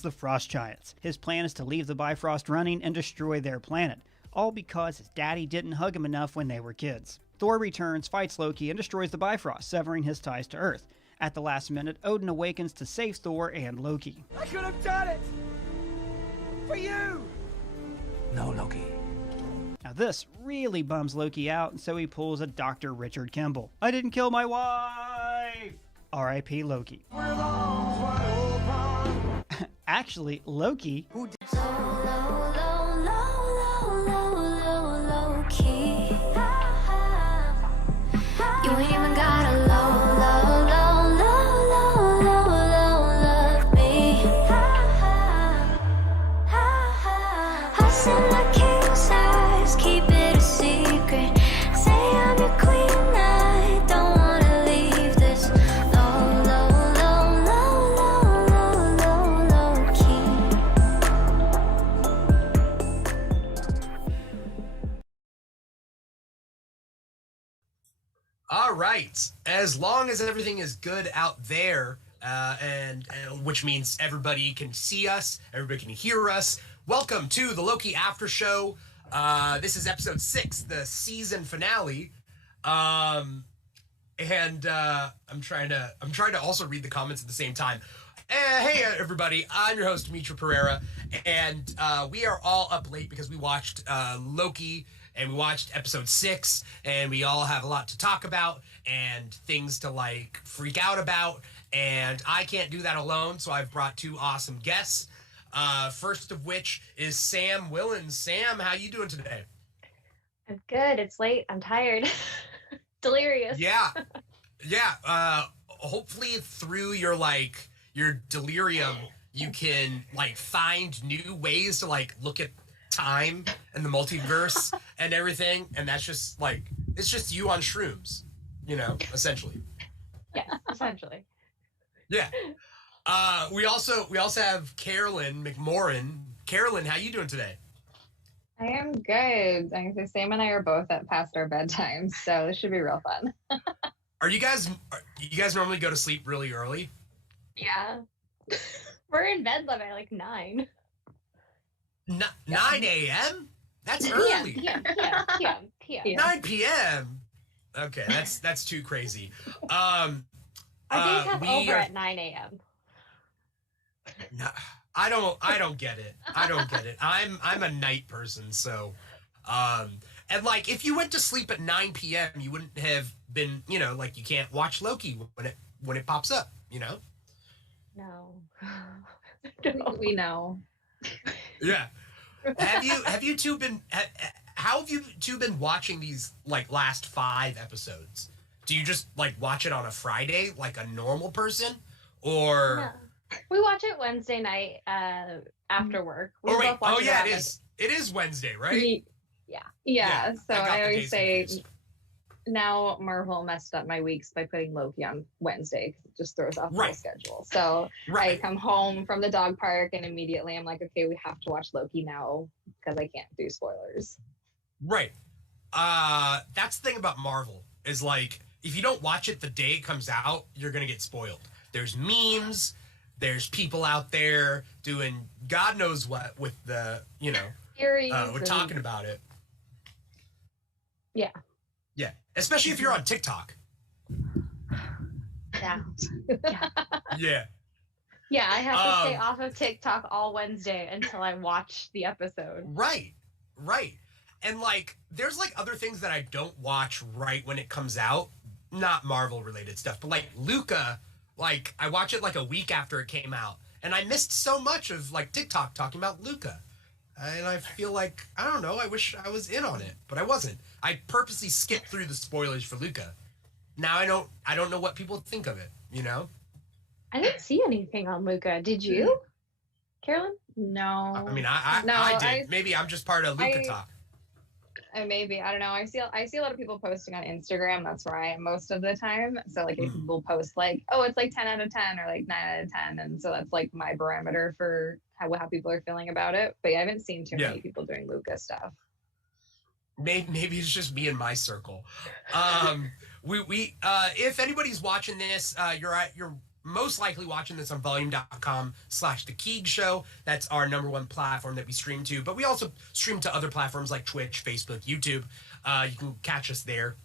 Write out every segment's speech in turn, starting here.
the Frost Giants. His plan is to leave the Bifrost running and destroy their planet, all because his daddy didn't hug him enough when they were kids. Thor returns, fights Loki, and destroys the Bifrost, severing his ties to Earth. At the last minute, Odin awakens to save Thor and Loki. I could have done it! For you! No, Loki. Now this really bums Loki out, and so he pulls a Dr. Richard Kimball. I didn't kill my wife! R.I.P. Loki. Actually, Loki... Low, key. You ain't even got a love me. Hustle my king size, keep it a secret. Say I'm your queen, I don't wanna leave this low key. All right. As long as everything is good out there, and which means everybody can see us, everybody can hear us. Welcome to the Loki Aftershow. This is episode 6, the season finale. I'm trying to also read the comments at the same time. Hey everybody, I'm your host Mitra Pereira, and we are all up late because we watched Loki. And we watched episode 6, and we all have a lot to talk about and things to like freak out about. And I can't do that alone, so I've brought 2 awesome guests. First of which is Sam Willens. Sam, how you doing today? I'm good. It's late. I'm tired. Delirious. Yeah. Hopefully through your delirium, you can like find new ways to like look at time and the multiverse and everything, and that's just like it's just you on shrooms, essentially. Yeah, essentially. Yeah. We also have Carolyn McMorrin. Carolyn, how you doing today? I am good. I think Sam and I are both at past our bedtime, so this should be real fun. You guys normally go to sleep really early? Yeah. We're in bed by like 9. 9 a.m.? That's early. PM. 9 p.m. Okay, that's too crazy. Our days have over at 9 a.m. No, I don't get it. I'm a night person, so and like if you went to sleep at 9 p.m., you wouldn't have been, like you can't watch Loki when it pops up, No. We know. Yeah. Have you two been how have you two been watching these like last 5 episodes? Do you just like watch it on a Friday like a normal person, or No. We watch it Wednesday night after work. We both watch it around, it is Wednesday, right? Yeah. So got I the always days say confused. now Marvel messed up my weeks by putting Loki on Wednesday because it just throws off the Right. whole schedule. So Right. I come home from the dog park and immediately I'm like, okay, we have to watch Loki now because I can't do spoilers. Right. That's the thing about Marvel is like if you don't watch it the day it comes out, you're gonna get spoiled. There's memes, there's people out there doing God knows what with the Theories. we're talking about it. Yeah. Yeah. Especially if you're on TikTok. Yeah. Yeah. Yeah, I have to stay off of TikTok all Wednesday until I watch the episode. Right. And like there's like other things that I don't watch right when it comes out, not Marvel related stuff, but like Luca, like I watch it like a week after it came out, and I missed so much of like TikTok talking about Luca. And I feel like I don't know, I wish I was in on it, but I wasn't. I purposely skipped through the spoilers for Luca. Now I don't know what people think of it, I didn't see anything on Luca. Did you, Carolyn? No. I mean, I did. Maybe I'm just part of Luca talk. Maybe, I don't know. I see a lot of people posting on Instagram. That's where I am most of the time. So like if people post like, oh, it's like 10 out of 10 or like 9 out of 10. And so that's like my barometer for how people are feeling about it. But yeah, I haven't seen too many people doing Luca stuff. Maybe it's just me and my circle. We if anybody's watching this, you're most likely watching this on volume.com/The Keeg Show. That's our #1 platform that we stream to. But we also stream to other platforms like Twitch, Facebook, YouTube. You can catch us there.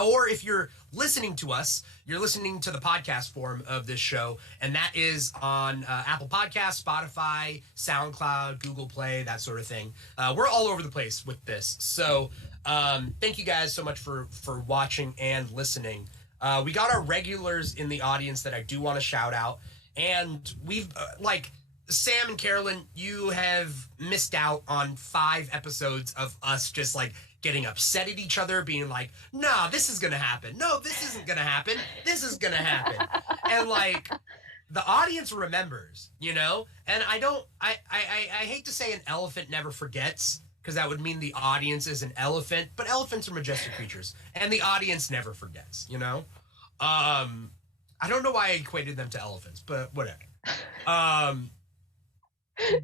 Or if you're listening to us, you're listening to the podcast form of this show, and that is on Apple Podcasts, Spotify, SoundCloud, Google Play, that sort of thing. We're all over the place with this. So thank you guys so much for watching and listening. We got our regulars in the audience that I do want to shout out. And we've, like, Sam and Carolyn, you have missed out on 5 episodes of us just, like, getting upset at each other, being like, nah, this is going to happen. No, this isn't going to happen. This is going to happen. And, like, the audience remembers, you know? And I hate to say an elephant never forgets, because that would mean the audience is an elephant, but elephants are majestic creatures, and the audience never forgets, you know? I don't know why I equated them to elephants, but whatever.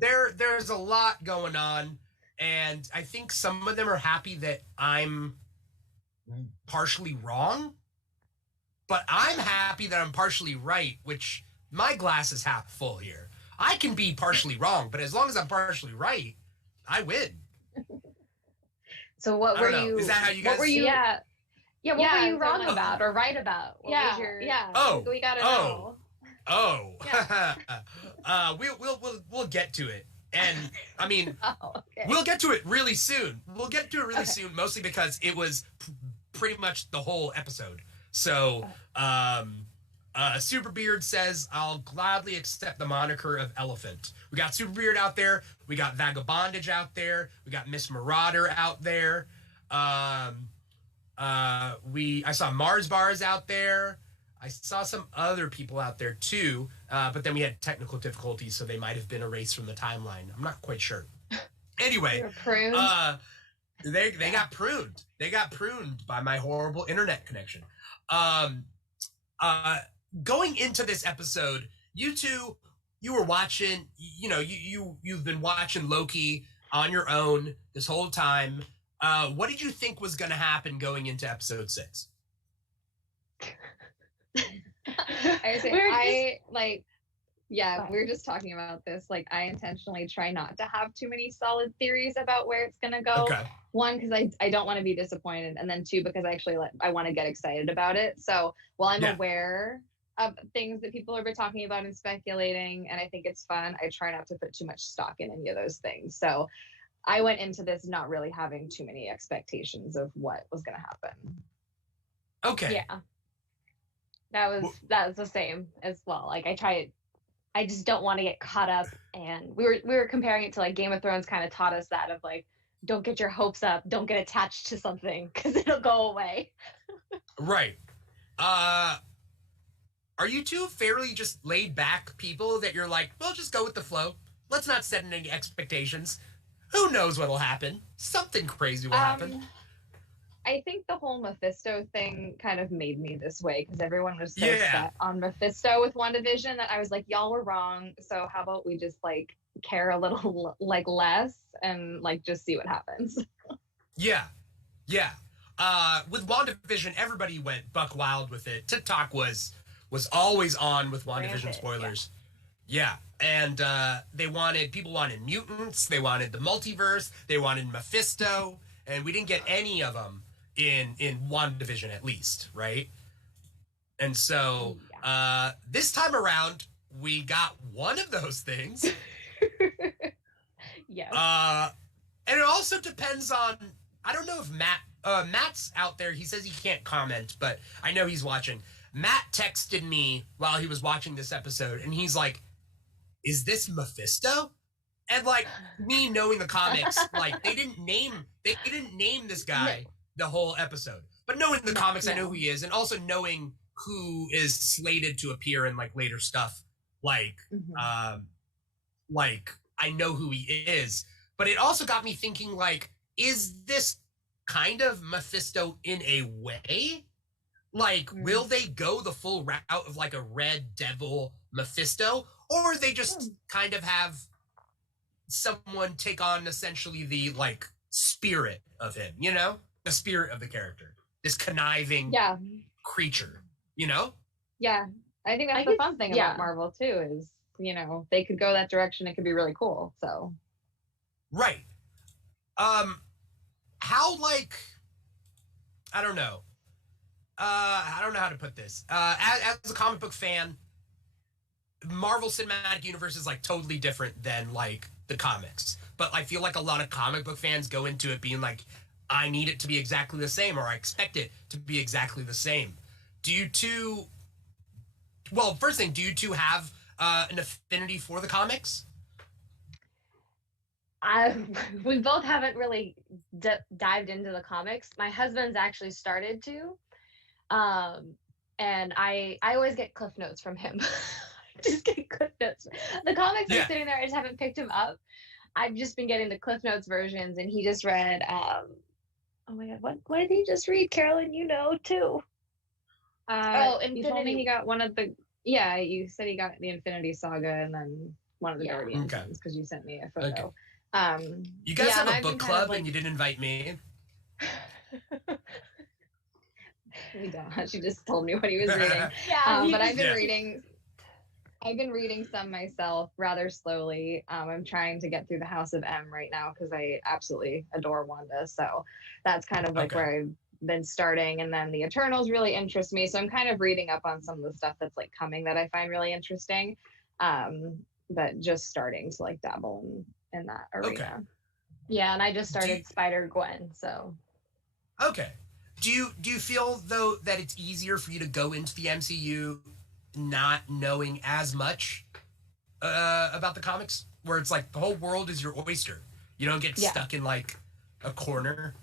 There's a lot going on, and I think some of them are happy that I'm partially wrong, but I'm happy that I'm partially right, which my glass is half full here. I can be partially wrong, but as long as I'm partially right, I win. So what were you? Is that how you guys? What were you? Yeah. Yeah, what were you wrong so- about or right about? What was your... We gotta know. We'll get to it. And I mean, Okay. we'll get to it really soon. We'll get to it really soon, mostly because it was pretty much the whole episode. So, Superbeard says, I'll gladly accept the moniker of elephant. We got Superbeard out there. We got Vagabondage out there. We got Miss Marauder out there. I saw Mars Bars out there. I saw some other people out there too, but then we had technical difficulties, so they might have been erased from the timeline. I'm not quite sure. Anyway, Pruned. they got pruned. They got pruned by my horrible internet connection. Going into this episode, you two, you were watching. You know, you've been watching Loki on your own this whole time. What did you think was going to happen going into episode 6? We were just talking about this. Like, I intentionally try not to have too many solid theories about where it's gonna go. Okay. One, because I don't want to be disappointed, and then 2, because I want to get excited about it. So while I'm aware of things that people are talking about and speculating, and I think it's fun, I try not to put too much stock in any of those things. So I went into this not really having too many expectations of what was gonna happen. Okay. Yeah. That was the same as well. Like, I just don't want to get caught up, and we were comparing it to, like, Game of Thrones kind of taught us that, of like, don't get your hopes up, don't get attached to something because it'll go away. Right. Are you two fairly just laid back people that you're like, well, just go with the flow. Let's not set any expectations. Who knows what'll happen? Something crazy will happen. I think the whole Mephisto thing kind of made me this way, because everyone was so Yeah. set on Mephisto with WandaVision that I was like, y'all were wrong. So how about we just like care a little like less and like just see what happens. Yeah. With WandaVision, everybody went buck wild with it. TikTok was always on with WandaVision Rampant, spoilers. Yeah. And people wanted mutants, they wanted the multiverse, they wanted Mephisto, and we didn't get any of them in WandaVision, at least, right? And so this time around, we got one of those things. Yes. And it also depends on, I don't know if Matt's out there. He says he can't comment, but I know he's watching. Matt texted me while he was watching this episode, and he's like, is this Mephisto? And like, me knowing the comics, like they didn't name this guy the whole episode. But knowing the comics, I know who he is, and also knowing who is slated to appear in like later stuff, like like I know who he is. But it also got me thinking, like, is this kind of Mephisto in a way? Like, will they go the full route of like a Red Devil Mephisto, or they just kind of have someone take on essentially the like spirit of him, you know, the spirit of the character, this conniving creature, you know? Yeah. I think that's the fun thing about Marvel too is, you know, they could go that direction. It could be really cool. So. Right. How, like, I don't know. I don't know how to put this. As a comic book fan, Marvel Cinematic Universe is like totally different than like the comics. But I feel like a lot of comic book fans go into it being like, I need it to be exactly the same, or I expect it to be exactly the same. Do you two, well, first thing, do you two have an affinity for the comics? We both haven't really dived into the comics. My husband's actually started to. And I always get cliff notes from him. Just get cliff notes. The comics are sitting there, I just haven't picked him up. I've just been getting the cliff notes versions, and he just read oh my god, what did he just read, Carolyn? You know too. You told me he got one of the you said he got the Infinity Saga and then one of the Guardians because you sent me a photo. You guys have a book club and you didn't invite me. We don't. She just told me what he was reading. But I've been reading some myself rather slowly. I'm trying to get through the House of M right now because I absolutely adore Wanda. So that's kind of like where I've been starting. And then the Eternals really interest me. So I'm kind of reading up on some of the stuff that's like coming that I find really interesting. But just starting to like dabble in that arena. Okay. Yeah, and I just started Spider-Gwen, so. Okay. Do you feel though that it's easier for you to go into the MCU not knowing as much about the comics, where it's like the whole world is your oyster? You don't get stuck in like a corner.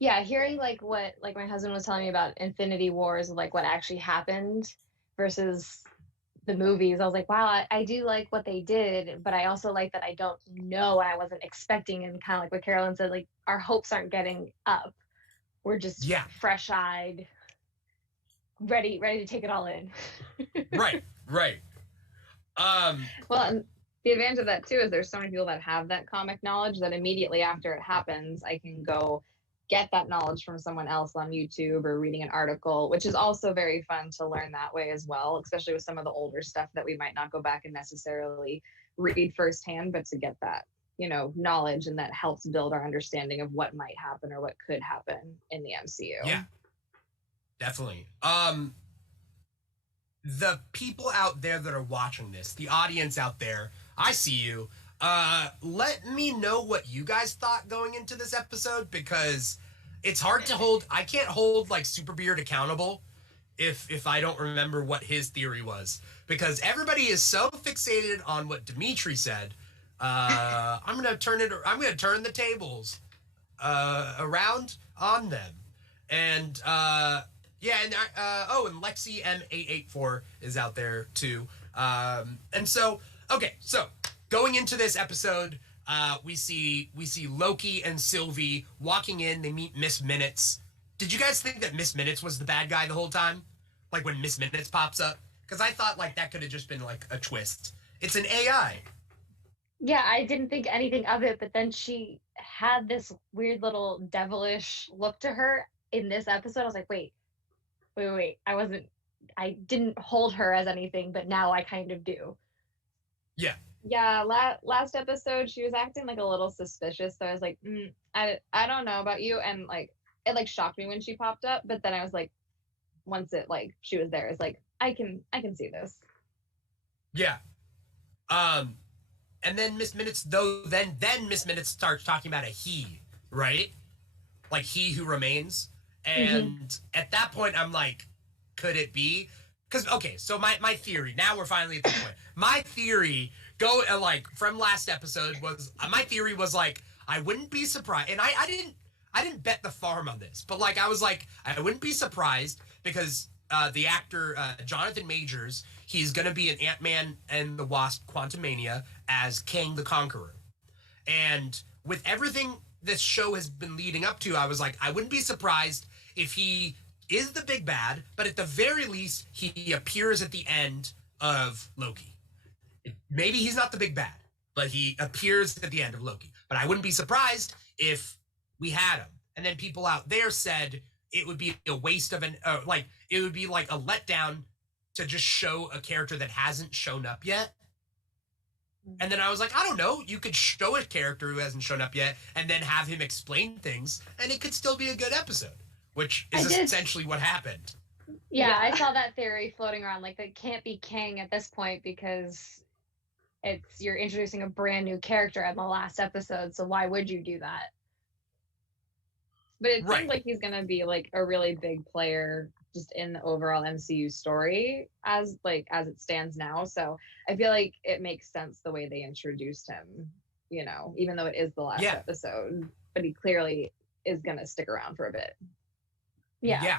Yeah, hearing like what like my husband was telling me about Infinity Wars, like what actually happened versus the movies, I was like, wow, I do like what they did, but I also like that I don't know and I wasn't expecting, and kind of like what Carolyn said, like our hopes aren't getting up. We're just fresh-eyed, ready to take it all in. Right. Well, and the advantage of that too is there's so many people that have that comic knowledge that immediately after it happens, I can go get that knowledge from someone else on YouTube or reading an article, which is also very fun to learn that way as well, especially with some of the older stuff that we might not go back and necessarily read firsthand, but to get that, you know, knowledge, and that helps build our understanding of what might happen or what could happen in the MCU. Yeah, definitely. The people out there that are watching this, the audience out there, I see you. Let me know what you guys thought going into this episode, because it's hard to hold. I can't hold like Superbeard accountable if I don't remember what his theory was, because everybody is so fixated on what Dimitri said. I'm gonna turn the tables around on them, and and Lexi M884 is out there too, and so going into this episode, we see Loki and Sylvie walking in. They meet Miss Minutes. Did you guys think that Miss Minutes was the bad guy the whole time, like when Miss Minutes pops up? Because I thought like that could have just been like a twist. It's an AI. Yeah, I didn't think anything of it, but then she had this weird little devilish look to her in this episode. I was like, wait. I didn't hold her as anything, but now I kind of do. Yeah. Yeah, last episode she was acting like a little suspicious, so I was like, I don't know about you, and like it like shocked me when she popped up, but then I was like, once it like she was there, it's like I can see this. Yeah. And then Miss Minutes, though, then Miss Minutes starts talking about a he, right? Like he who remains. And at that point, I'm like, could it be? Because, okay, so my theory, now we're finally at the point. My theory, from last episode was, my theory was like, I wouldn't be surprised. And I didn't bet the farm on this, but like, I was like, I wouldn't be surprised because the actor, Jonathan Majors, he's going to be in Ant-Man and the Wasp Quantumania as Kang the Conqueror. And with everything this show has been leading up to, I was like, I wouldn't be surprised if he is the big bad, but at the very least, he appears at the end of Loki. Maybe he's not the big bad, but he appears at the end of Loki. But I wouldn't be surprised if we had him. And then people out there said it would be a waste of it would be like a letdown to just show a character that hasn't shown up yet. And then I was like, I don't know, you could show a character who hasn't shown up yet and then have him explain things, and it could still be a good episode, which is essentially what happened. Yeah, I saw that theory floating around. Like, it can't be Kang at this point because you're introducing a brand new character in the last episode, so why would you do that? But it seems like he's gonna be like a really big player just in the overall MCU story as it stands now. So I feel like it makes sense the way they introduced him, you know, even though it is the last episode, but he clearly is gonna stick around for a bit. Yeah.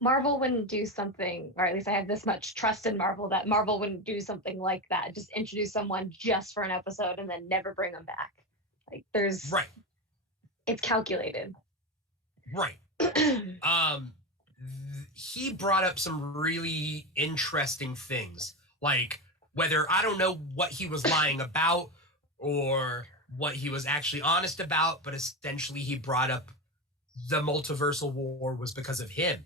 Marvel wouldn't do something, or at least I have this much trust in Marvel that Marvel wouldn't do something like that. Just introduce someone just for an episode and then never bring them back. Like, there's it's calculated. Right. He brought up some really interesting things, like whether, I don't know what he was lying about or what he was actually honest about, but essentially he brought up the multiversal war was because of him.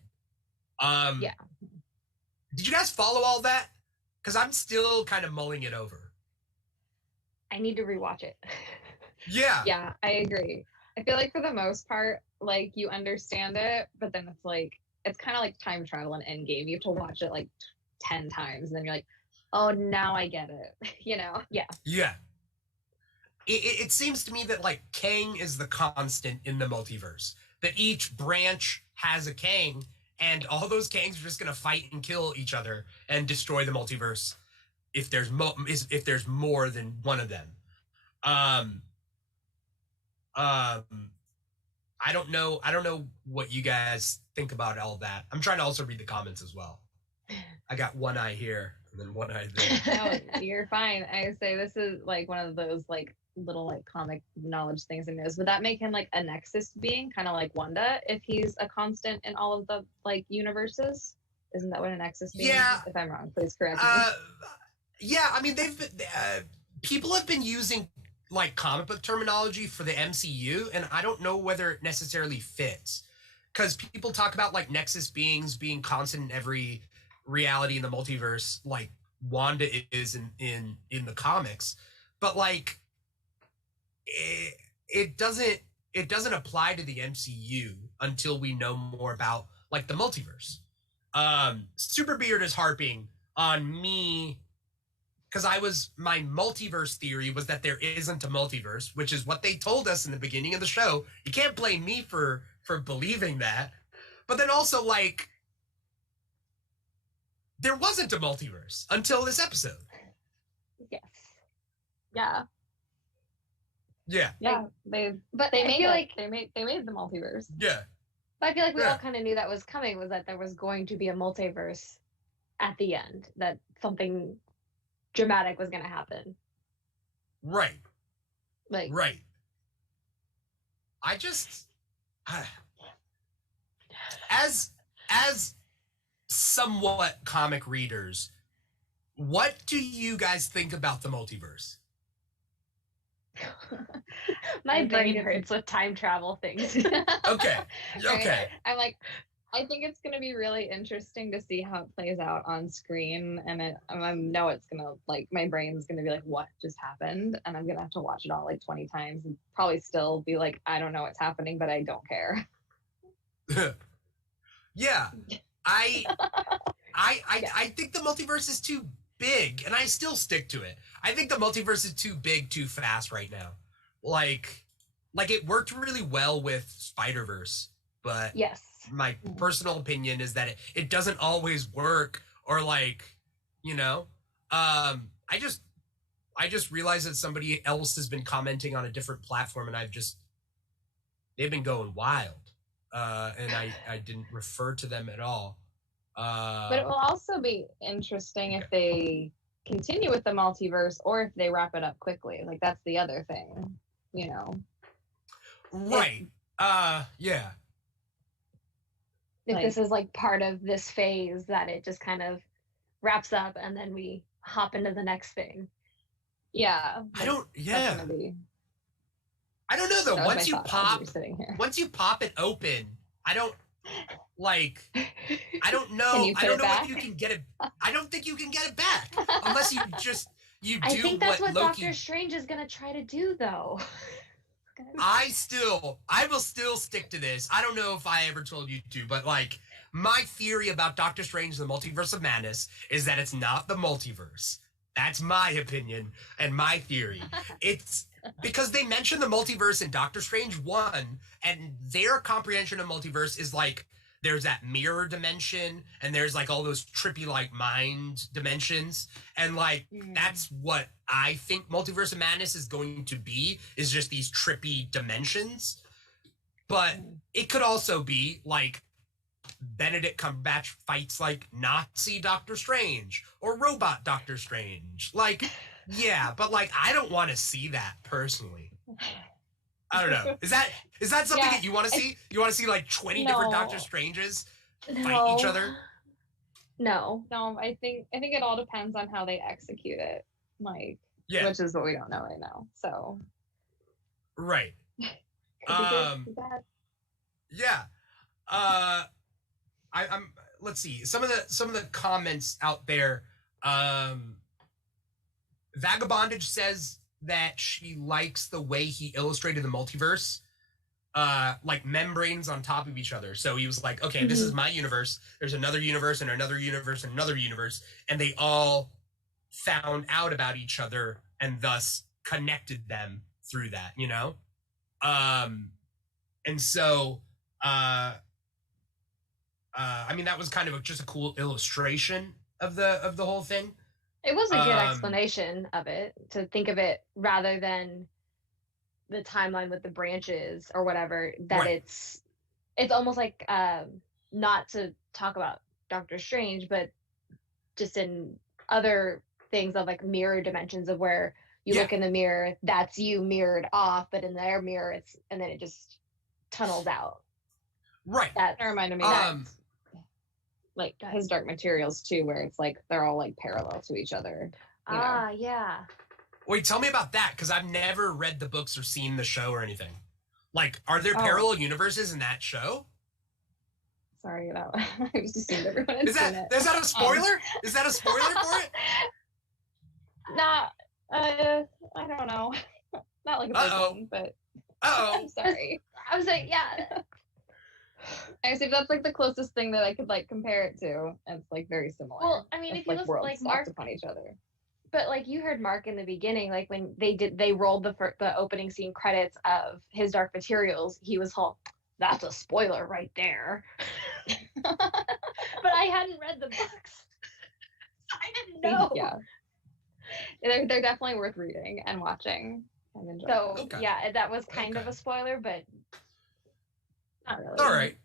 Did you guys follow all that? Because I'm still kind of mulling it over. I need to rewatch it. Yeah, I agree. I feel like for the most part, like, you understand it, but then it's kind of like time travel in Endgame. You have to watch it like 10 times, and then you're like, oh, now I get it. You know? Yeah. It seems to me that, like, Kang is the constant in the multiverse. That each branch has a Kang, and all those Kangs are just going to fight and kill each other and destroy the multiverse if there's more than one of them. I don't know what you guys think about all that. I'm trying to also read the comments as well. I got one eye here and then one eye there. No, you're fine. I say this is like one of those like little like comic knowledge things he knows. Would that make him like a Nexus being, kind of like Wanda, if he's a constant in all of the like universes? Isn't that what a Nexus being is? If I'm wrong, please correct me. Yeah, I mean, they've been, people have been using like comic book terminology for the MCU, and I don't know whether it necessarily fits, because people talk about like Nexus beings being constant in every reality in the multiverse, like Wanda is in the comics, but like it doesn't apply to the MCU until we know more about like the multiverse. Superbeard is harping on me because my multiverse theory was that there isn't a multiverse, which is what they told us in the beginning of the show. You can't blame me for believing that. But then also, like, there wasn't a multiverse until this episode. Yes. Yeah. Yeah. Yeah. They made the multiverse. Yeah. But I feel like we all kind of knew that was coming, was that there was going to be a multiverse at the end, that something dramatic was going to happen. Right. Like, right. I just as somewhat comic readers, what do you guys think about the multiverse? My brain hurts with time travel things. Okay. I'm like, I think it's going to be really interesting to see how it plays out on screen. And I know it's going to, like, my brain's going to be like, what just happened? And I'm going to have to watch it all like 20 times and probably still be like, I don't know what's happening, but I don't care. Yeah. I think the multiverse is too big, and I still stick to it. I think the multiverse is too big too fast right now. Like it worked really well with Spider-Verse, but yes. My personal opinion is that it doesn't always work, or like, you know, I just realized that somebody else has been commenting on a different platform, and they've been going wild. And I didn't refer to them at all. But it will also be interesting if they continue with the multiverse or if they wrap it up quickly. Like, that's the other thing, you know. Right. Yeah. If this is like part of this phase, that it just kind of wraps up and then we hop into the next thing. Yeah. I don't know though. Once you pop it open, I don't Like, I don't Can know. you I put don't it know back? if you can get it. I don't think you can get it back unless you I do think that's what Loki. Doctor Strange is gonna try to do, though. I will still stick to this. I don't know if I ever told you to, but like my theory about Doctor Strange, the Multiverse of Madness, is that it's not the multiverse. That's my opinion and my theory. It's because they mention the multiverse in Doctor Strange 1, and their comprehension of multiverse is like there's that mirror dimension, and there's like all those trippy like mind dimensions, and like that's what I think Multiverse of Madness is going to be, is just these trippy dimensions. But it could also be like Benedict Cumberbatch fights like Nazi Doctor Strange or robot Doctor Strange. Like, yeah, but like I don't want to see that personally. I don't know. Is that something that you want to see? You want to see like 20 different No. Doctor Stranges fight No. each other? No. No, I think it all depends on how they execute it, like, Yeah. which is what we don't know right now. So Right. could be good, could be bad. Yeah. I'm let's see. Some of the comments out there. Vagabondage says that she likes the way he illustrated the multiverse, like membranes on top of each other. So he was like, okay, this is my universe. There's another universe and another universe and another universe, and they all found out about each other and thus connected them through that, you know? And so, I mean, that was kind of just a cool illustration of the whole thing. It was a good explanation of it, to think of it rather than the timeline with the branches or whatever, that Right. it's almost like, not to talk about Doctor Strange, but just in other things of like mirror dimensions of where you look in the mirror, that's you mirrored off, but in their mirror and then it just tunnels out. Right. That reminded me that like his Dark Materials too, where it's like they're all like parallel to each other. You know? Yeah. Wait, tell me about that, because I've never read the books or seen the show or anything. Like, are there parallel universes in that show? Sorry about. I was just seeing everyone. Is that a spoiler? Is that a spoiler for it? Nah, I don't know. Not like a big one, but I'm sorry. I was like, yeah. I see that's like the closest thing that I could like compare it to. It's like very similar. Well, I mean, it's if you like look worlds like stacked Mark, upon each other. but like you heard Mark in the beginning, like when they rolled the opening scene credits of his Dark Materials, he was all, that's a spoiler right there. But I hadn't read the books. I didn't know. Yeah. They're definitely worth reading and watching and enjoying. So yeah, that was kind of a spoiler, but not really. All right.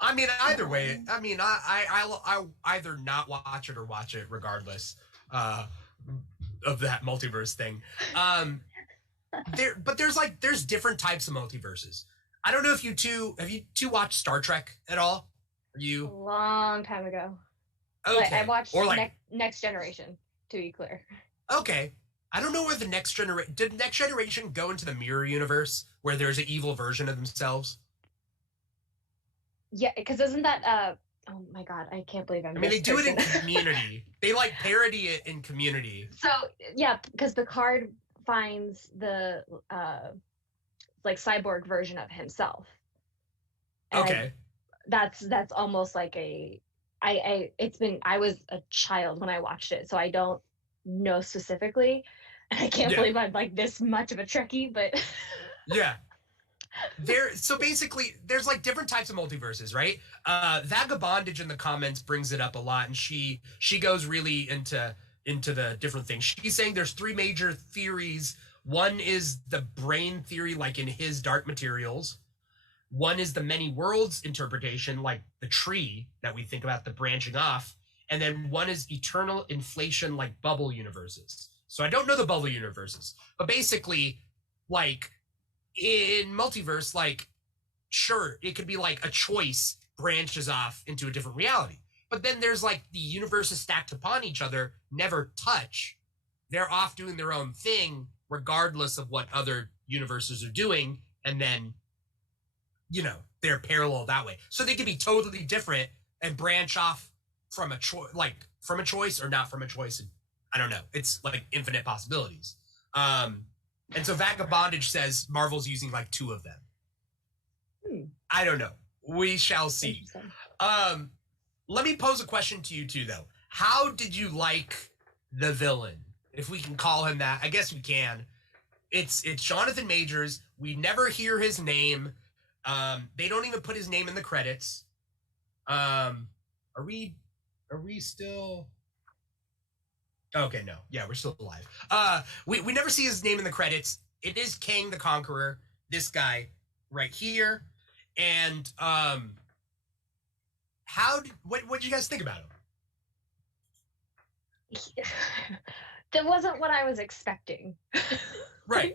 I mean, either way, I mean, I'll either not watch it or watch it regardless of that multiverse thing. There's different types of multiverses. I don't know if you two watched Star Trek at all? Are a you? long time ago. Okay. Like, I watched or like Next Generation, to be clear. okay. I don't know where the next generation did Next Generation go into the mirror universe where there's an evil version of themselves. Yeah, because isn't that oh my god, I can't believe I'm. I mean, they do it in person. Community. They like parody it in Community. So yeah, because Picard finds the like cyborg version of himself. And Okay. that's almost like I was a child when I watched it, so I don't know specifically, and I can't believe I'm like this much of a Trekkie, but yeah. So basically there's like different types of multiverses, right? Vagabondage in the comments brings it up a lot, and she goes really into the different things. She's saying there's three major theories. One is the brain theory, like in his Dark Materials. One is the many worlds interpretation, like the tree that we think about, the branching off. And then one is eternal inflation, like bubble universes. So I don't know the bubble universes, but basically, like in multiverse, like, sure, it could be like a choice branches off into a different reality. But then there's like the universes stacked upon each other, never touch. They're off doing their own thing, regardless of what other universes are doing. And then, you know, they're parallel that way. So they could be totally different and branch off from a choice, like from a choice or not from a choice. I don't know. It's like infinite possibilities. And so Vagabondage says Marvel's using like 2 of them. I don't know. We shall see. Let me pose a question to you two, though. How did you like the villain? If we can call him that. I guess we can. It's Jonathan Majors. We never hear his name. They don't even put his name in the credits. Are we still... Okay, no. Yeah, we're still alive. We never see his name in the credits. It is Kang the Conqueror, this guy right here. And what did you guys think about him? That wasn't what I was expecting. Right.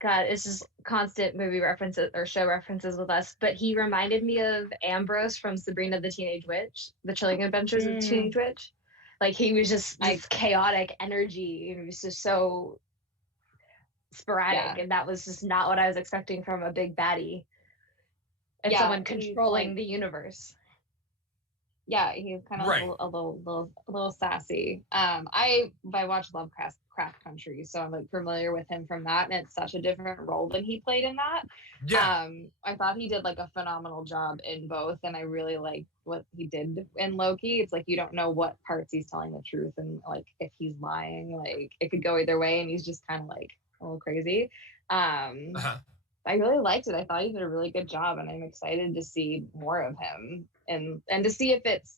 God, it's just constant movie references or show references with us, but he reminded me of Ambrose from Sabrina the Teenage Witch, The Chilling Adventures of the Teenage Witch. Like, he was just this chaotic energy. He was just so sporadic, and that was just not what I was expecting from a big baddie and someone controlling the universe. Yeah, he's kind of a little sassy. I watched Lovecraft Country, so I'm like familiar with him from that, and it's such a different role than he played in that. Yeah. I thought he did like a phenomenal job in both, and I really liked what he did in Loki. It's like you don't know what parts he's telling the truth, and like if he's lying, like it could go either way, and he's just kind of like a little crazy. I really liked it. I thought he did a really good job, and I'm excited to see more of him and to see if it's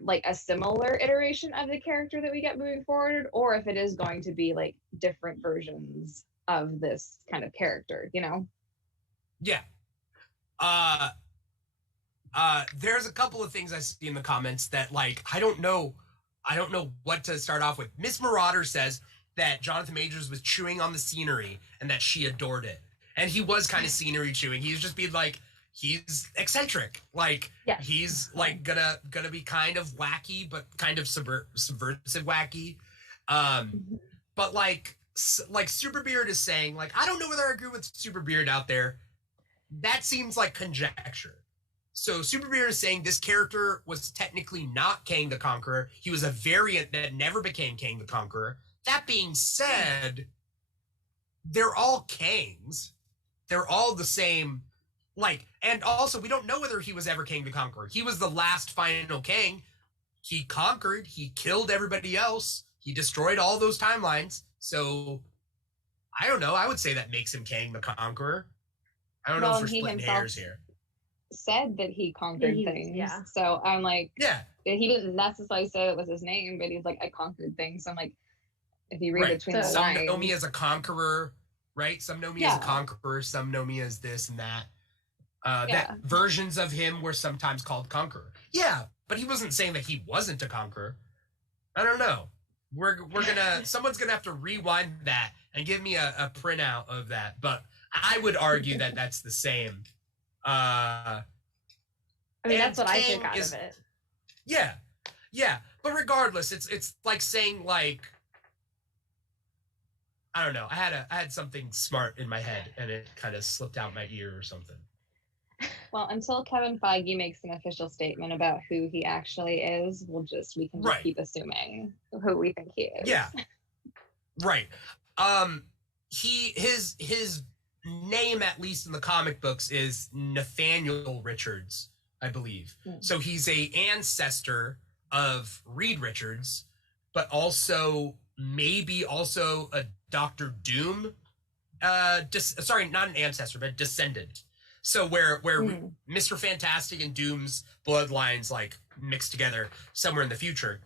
like a similar iteration of the character that we get moving forward, or if it is going to be like different versions of this kind of character, you know? Yeah. There's a couple of things I see in the comments that like I don't know what to start off with. Miss Marauder says that Jonathan Majors was chewing on the scenery and that she adored it. And he was kind of scenery chewing. He was just being like, he's eccentric. Like, he's like gonna be kind of wacky, but kind of subversive wacky. But like Superbeard is saying, like, I don't know whether I agree with Superbeard out there. That seems like conjecture. So Superbeard is saying this character was technically not Kang the Conqueror. He was a variant that never became Kang the Conqueror. That being said, they're all Kangs. They're all the same. Like, and also we don't know whether he was ever Kang the Conqueror. He was the last final Kang. He conquered. He killed everybody else. He destroyed all those timelines. So I don't know. I would say that makes him Kang the Conqueror. I don't know if we're splitting hairs here. Said that he conquered things. Yeah. So I'm like, he didn't necessarily say it was his name, but he's like, I conquered things. So I'm like, if you read between the lines. Some know me as a conqueror, right? Some know me as a conqueror. Some know me as this and that. That versions of him were sometimes called conqueror. Yeah, but he wasn't saying that he wasn't a conqueror. I don't know. We're gonna someone's gonna have to rewind that and give me a printout of that. But I would argue that that's the same. I mean, that's what I took out of it. Yeah. But regardless, it's like saying like, I don't know. I had something smart in my head and it kind of slipped out my ear or something. Well, until Kevin Feige makes an official statement about who he actually is, we can just keep assuming who we think he is. Yeah. Right. His name, at least in the comic books, is Nathaniel Richards, I believe. So he's a ancestor of Reed Richards, but also maybe also a Dr. Doom. Sorry, not an ancestor, but descendant. So where Mr. Fantastic and Doom's bloodlines like mix together somewhere in the future,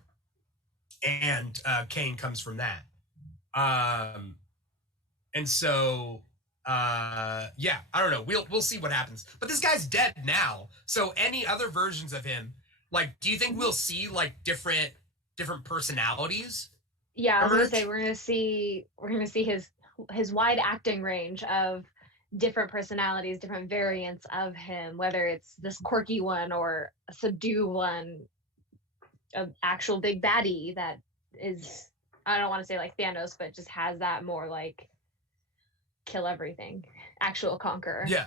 and Kane comes from that. And so I don't know. We'll see what happens. But this guy's dead now. So any other versions of him, like, do you think we'll see like different personalities? Yeah, I was gonna say we're gonna see his wide acting range of different personalities, different variants of him, whether it's this quirky one or a subdued one, an actual big baddie that is, I don't want to say like Thanos, but just has that more like kill everything. actual conqueror. Yeah.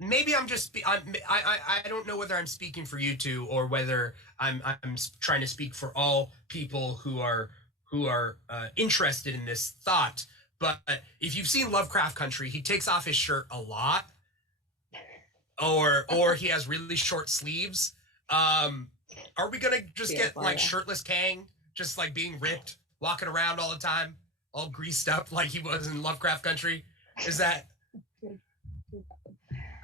Maybe I'm just I don't know whether I'm speaking for you two or whether I'm trying to speak for all people who are interested in this thought. But if you've seen Lovecraft Country, he takes off his shirt a lot, or he has really short sleeves. Are we gonna just get like shirtless Kang, just like being ripped, walking around all the time, all greased up like he was in Lovecraft Country? Is that?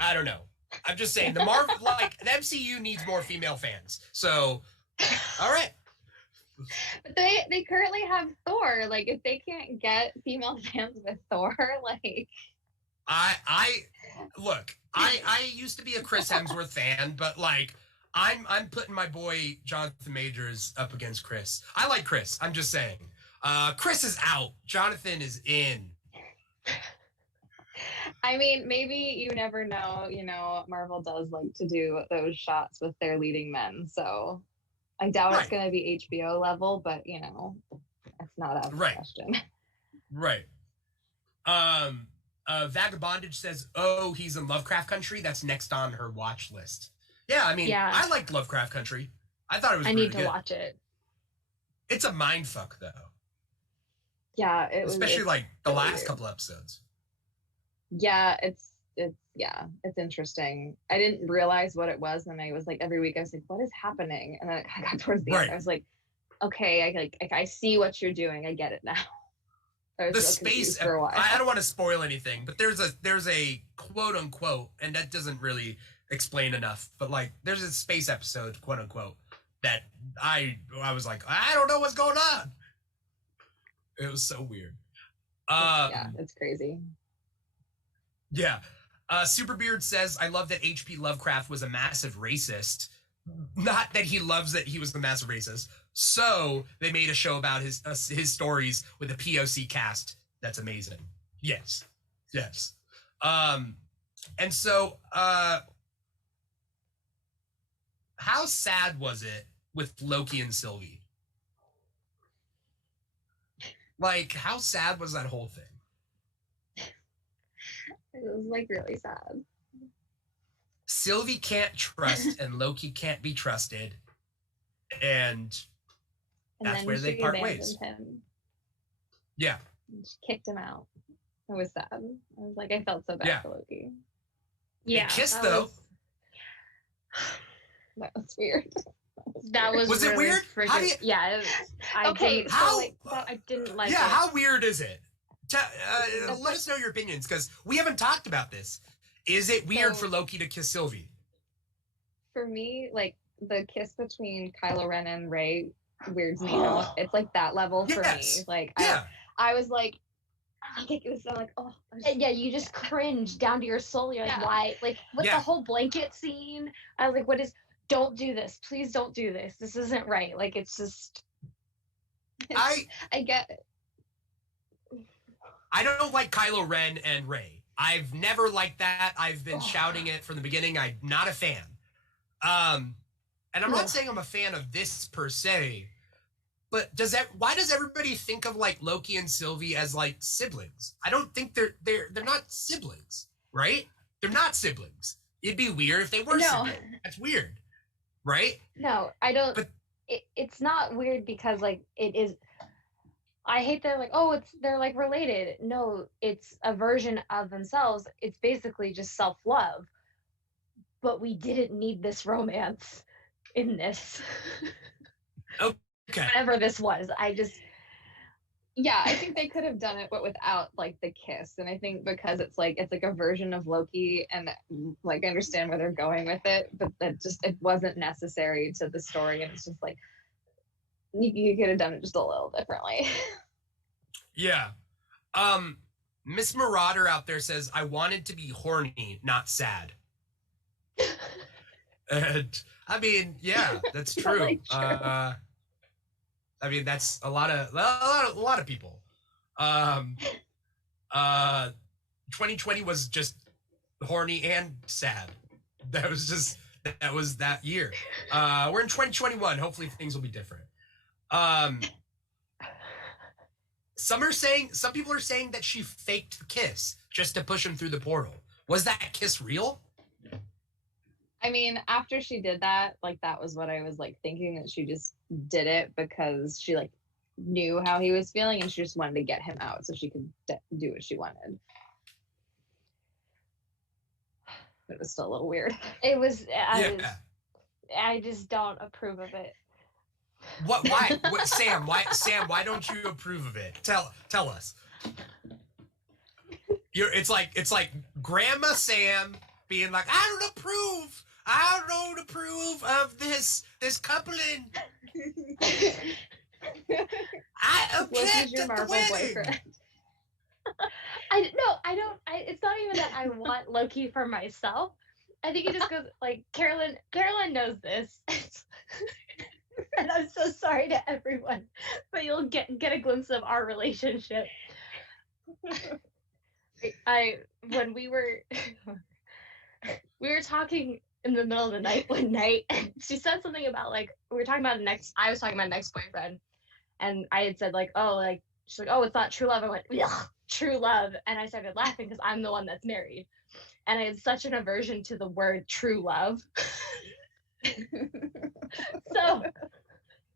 I don't know. I'm just saying the Marvel, like the MCU needs more female fans. So, all right. But they currently have Thor. Like, if they can't get female fans with Thor, like, I look. I used to be a Chris Hemsworth fan, but like I'm putting my boy Jonathan Majors up against Chris. I like Chris. I'm just saying. Chris is out. Jonathan is in. I mean, maybe you never know. You know, Marvel does like to do those shots with their leading men, so I doubt it's going to be HBO level, but you know, it's not out of the question. Right. Vagabondage says, "Oh, he's in Lovecraft Country. That's next on her watch list." Yeah, I mean, I liked Lovecraft Country. I thought it was. I really need to good. watch it. It's a mind fuck, though. Yeah, especially like the last couple episodes. Yeah, it's interesting. I didn't realize what it was, and I was like, every week I was like, what is happening? And then I got towards the end, I was like, okay, I see what you're doing. I get it now. The space for a while. I don't want to spoil anything, but there's a quote unquote, and that doesn't really explain enough, but like there's a space episode, quote unquote, that I was like, I don't know what's going on. It was so weird. Yeah, it's crazy. Yeah. Superbeard says, I love that H.P. Lovecraft was a massive racist. Not that he loves that he was the massive racist. So they made a show about his stories with a POC cast. That's amazing. Yes. Yes. And so how sad was it with Loki and Sylvie? Like, how sad was that whole thing? It was like really sad. Sylvie can't trust and Loki can't be trusted. And that's where they part ways. Him. Yeah. She kicked him out. It was sad. I was like, I felt so bad for Loki. Yeah. They kissed though. That was weird. That was really it weird? How do you... Yeah. I didn't like it. Yeah, how weird is it? Let us know your opinions, because we haven't talked about this. Is it weird for Loki to kiss Sylvie? For me, like, the kiss between Kylo Ren and Rey weirds me out. It's like that level for me. Like, I was like, I'm like, oh. Yeah, you just cringe down to your soul. You're like, why? Like, with the whole blanket scene, I was like, what is, don't do this. Please don't do this. This isn't right. Like, it's just. I get it. I don't like Kylo Ren and Rey. I've never liked that. I've been shouting it from the beginning. I'm not a fan. And I'm not saying I'm a fan of this per se, but why does everybody think of like Loki and Sylvie as like siblings? I don't think they're not siblings, right? They're not siblings. It'd be weird if they were siblings. That's weird, right? No, I don't. But it's not weird because like it is. I hate that, like, they're like related. No, it's a version of themselves. It's basically just self-love. But we didn't need this romance in this. Okay. Whatever this was. I think they could have done it, but without like the kiss. And I think because it's like a version of Loki, and like I understand where they're going with it, but it wasn't necessary to the story, and it's just like you could have done it just a little differently. Yeah. Miss Marauder out there says, I wanted to be horny, not sad. And I mean, yeah, that's true. Really true. I mean, that's a lot of people. 2020 was just horny and sad. That was that year. We're in 2021. Hopefully things will be different. Some people are saying that she faked the kiss just to push him through the portal. Was that kiss real? I mean, after she did that, like that was what I was like thinking, that she just did it because she like knew how he was feeling and she just wanted to get him out so she could do what she wanted. But it was still a little weird. It was. I just don't approve of it. What? Why? What, Sam? Why don't you approve of it? Tell us. It's like Grandma Sam being like, I don't approve of this coupling. I object your at the Marvel wedding. boyfriend? I don't. It's not even that I want Loki for myself. I think it just goes like Carolyn knows this. And I'm so sorry to everyone, but you'll get a glimpse of our relationship. When we were talking in the middle of the night one night, and she said something about like I was talking about an ex-boyfriend, and I had said like, oh, like she's like, oh, it's not true love. I went, ugh, true love, and I started laughing because I'm the one that's married, and I had such an aversion to the word true love. So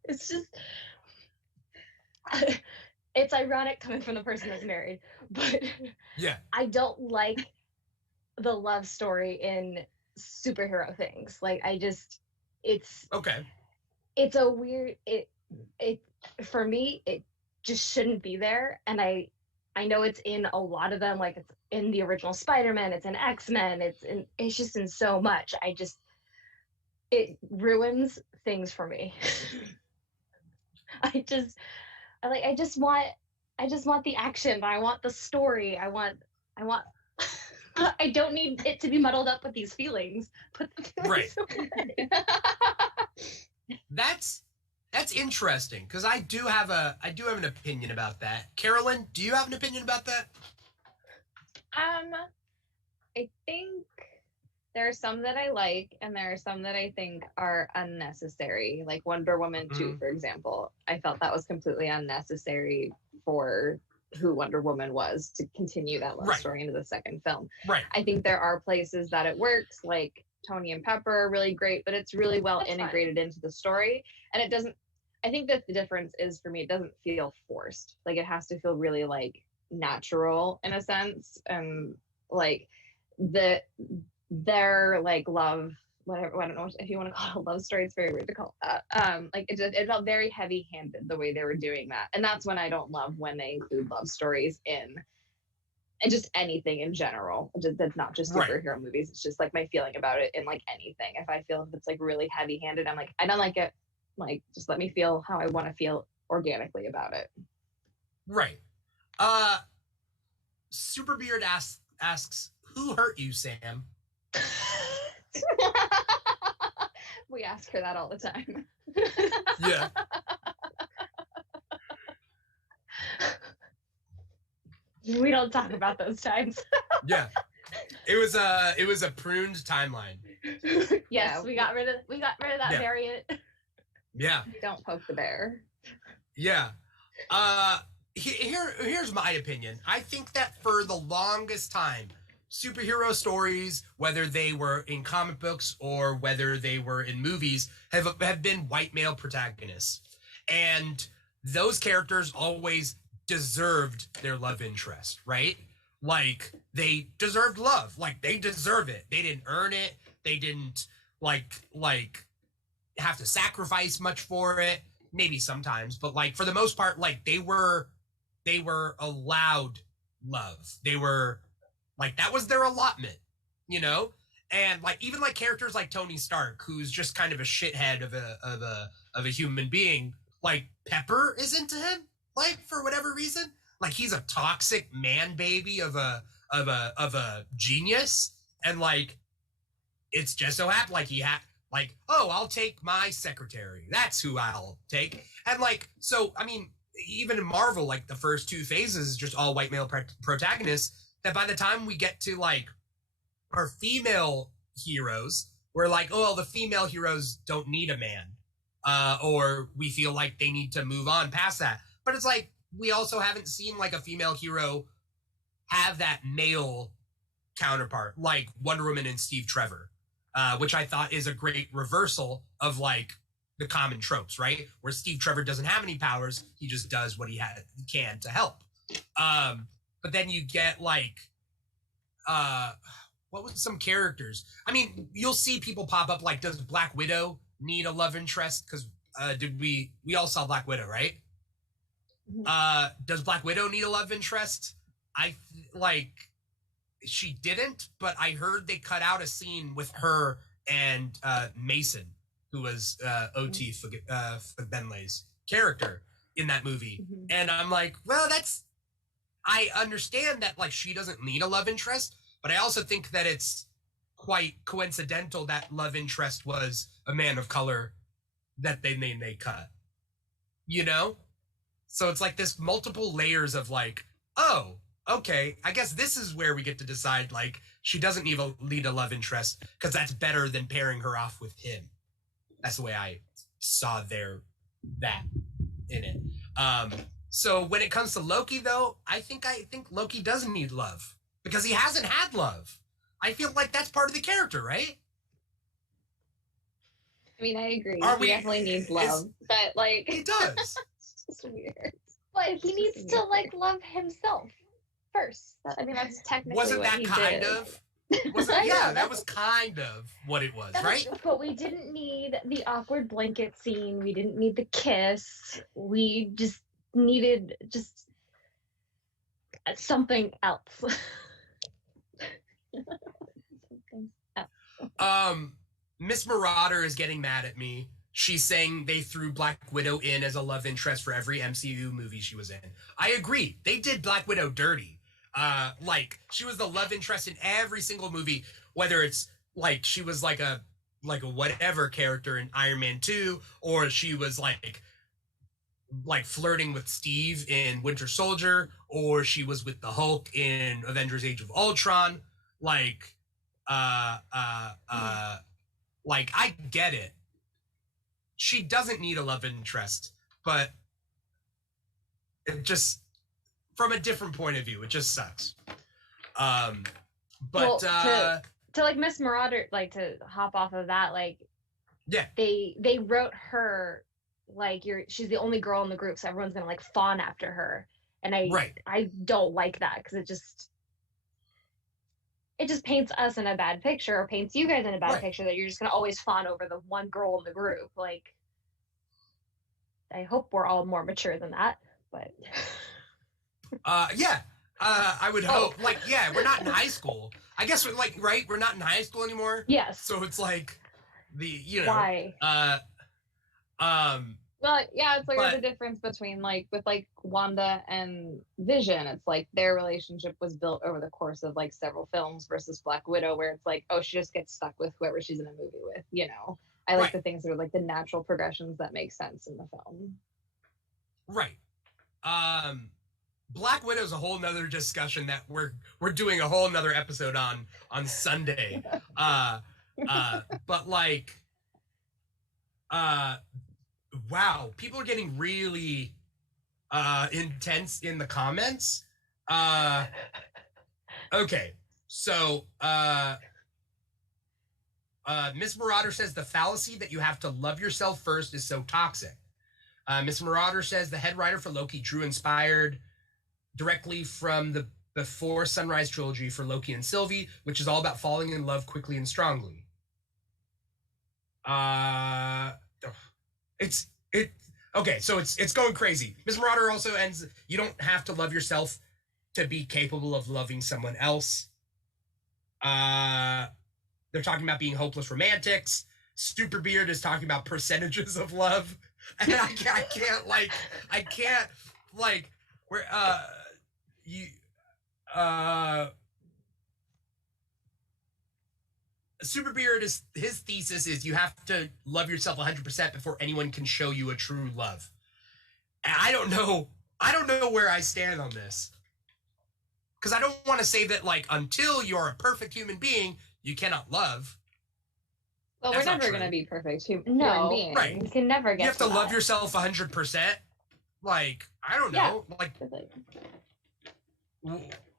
it's just it's ironic coming from the person that's married, but yeah, I don't like the love story in superhero things. Like it's okay. It's a weird it for me it just shouldn't be there, and I know it's in a lot of them, like it's in the original Spider-Man, it's in X-Men, it's just in so much. It ruins things for me. I just want the action. I want the story. I want I don't need it to be muddled up with these feelings. Put the feelings away. That's interesting because I do have an opinion about that. Carolyn, do you have an opinion about that? I think there are some that I like, and there are some that I think are unnecessary. Like Wonder Woman 2, for example. I felt that was completely unnecessary for who Wonder Woman was to continue that love story into the second film. Right. I think there are places that it works, like Tony and Pepper are really great, but it's really well integrated into the story. And it doesn't, I think that the difference is for me, it doesn't feel forced. Like it has to feel really like natural in a sense. And like their like love, whatever, I don't know if you want to call it a love story, it's very weird to call it that. Like it felt very heavy handed the way they were doing that. And that's when I don't love when they include love stories in and just anything in general. That's not just superhero movies. It's just like my feeling about it in like anything. If I feel if it's like really heavy handed, I'm like, I don't like it. Like just let me feel how I want to feel organically about it. Right. Superbeard asks, who hurt you, Sam? We ask her that all the time. Yeah. We don't talk about those times. Yeah. It was a pruned timeline. Yes, Yeah. we got rid of that variant. Yeah. We don't poke the bear. Yeah. Here's my opinion. I think that for the longest time, superhero stories, whether they were in comic books or whether they were in movies, have been white male protagonists. And those characters always deserved their love interest, right? Like, they deserved love. Like, they deserve it. They didn't earn it. They didn't, like have to sacrifice much for it. Maybe sometimes. But, like, for the most part, like, they were allowed love. They were... like, that was their allotment, you know? And, like, even, like, characters like Tony Stark, who's just kind of a shithead of a human being, like, Pepper is into him, like, for whatever reason. Like, he's a toxic man baby of a genius. And, like, it's just so happened, like, he had, like, oh, I'll take my secretary. That's who I'll take. And, like, so, I mean, even in Marvel, like, the first two phases is just all white male protagonists. That by the time we get to like our female heroes, we're like, oh, the female heroes don't need a man, or we feel like they need to move on past that. But it's like we also haven't seen like a female hero have that male counterpart like Wonder Woman and Steve Trevor, which I thought is a great reversal of like the common tropes, right? Where Steve Trevor doesn't have any powers, he just does what he can to help. But then you get like, what was some characters? I mean, you'll see people pop up like, does Black Widow need a love interest? Because we all saw Black Widow, right? Does Black Widow need a love interest? She didn't, but I heard they cut out a scene with her and Mason, who was OT Benley's character in that movie. And I'm like, well, I understand that like she doesn't need a love interest, but I also think that it's quite coincidental that love interest was a man of color that they cut, you know? So it's like this multiple layers of like, oh, okay, I guess this is where we get to decide like she doesn't need a love interest because that's better than pairing her off with him. That's the way I saw that in it. So when it comes to Loki, though, I think Loki doesn't need love because he hasn't had love. I feel like that's part of the character, right? I mean, I agree. He definitely needs love, but like he does. It's just weird. But he needs to like love himself first. I mean, that's technically Wasn't what that he kind did. of? Yeah, that was kind of what it was, right? But we didn't need the awkward blanket scene. We didn't need the kiss. We just needed just something else. Miss Marauder is getting mad at me. She's saying they threw Black Widow in as a love interest for every MCU movie she was in. I agree. They did Black Widow dirty. Like she was the love interest in every single movie, whether it's like she was like a whatever character in Iron Man 2, or she was like flirting with Steve in Winter Soldier, or she was with the Hulk in Avengers Age of Ultron. Like I get it. She doesn't need a love interest, but it just, from a different point of view, it just sucks. But to like Miss Marauder, like to hop off of that, like yeah, they wrote her like she's the only girl in the group, so everyone's gonna like fawn after her, and I don't like that because it just paints us in a bad picture, or paints you guys in a bad picture that you're just gonna always fawn over the one girl in the group. Like, I hope we're all more mature than that, but I would hope. Like, yeah, we're not in high school. I guess we're like, right? We're not in high school anymore. Yes. So it's like why? Well, yeah, it's like the difference between like with like Wanda and Vision. It's like their relationship was built over the course of like several films versus Black Widow, where it's like, oh, she just gets stuck with whoever she's in a movie with, you know. I like the things that are like the natural progressions that make sense in the film. Right. Black Widow is a whole nother discussion that we're doing a whole nother episode on Sunday. But like, wow, people are getting really intense in the comments. Okay, so Miss Marauder says the fallacy that you have to love yourself first is so toxic. Miss Marauder says the head writer for Loki drew inspired directly from the Before Sunrise trilogy for Loki and Sylvie, which is all about falling in love quickly and strongly. Okay, so it's going crazy. Miss Marauder also ends, you don't have to love yourself to be capable of loving someone else. They're talking about being hopeless romantics. Superbeard is talking about percentages of love. And I can't Superbeard is, his thesis is you have to love yourself 100% before anyone can show you a true love. And I don't know where I stand on this. Because I don't want to say that, like, until you're a perfect human being, you cannot love. Well, That's we're not never true. going to be perfect human No, beings. Right. you can never get You have to love that. yourself 100%. Like, I don't Yeah. know. Like, It's like-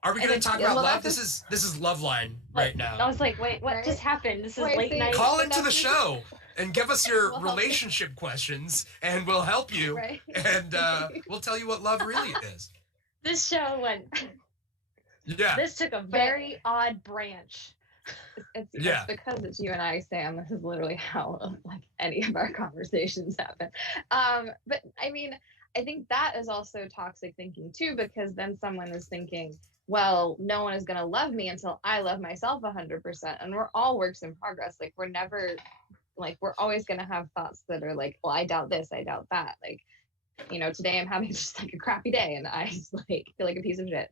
are we And going to it's- talk yeah, about well, love? that's This is Love Line right I now. was like, wait, what Right? just happened? This is Wait, late see, night. Call but into the that's- show and give us your We'll help you. relationship questions, and we'll help you. Right. And we'll tell you what love really is. This show went. Yeah. This took a very odd branch. It's Yeah. because it's you and I, Sam. This is literally how like any of our conversations happen. But I mean, I think that is also toxic thinking too, because then someone is thinking, well, no one is going to love me until I love myself 100%. And we're all works in progress. Like we're never, like we're always going to have thoughts that are like, well, I doubt this, I doubt that. Like, you know, today I'm having just like a crappy day and I just like feel like a piece of shit.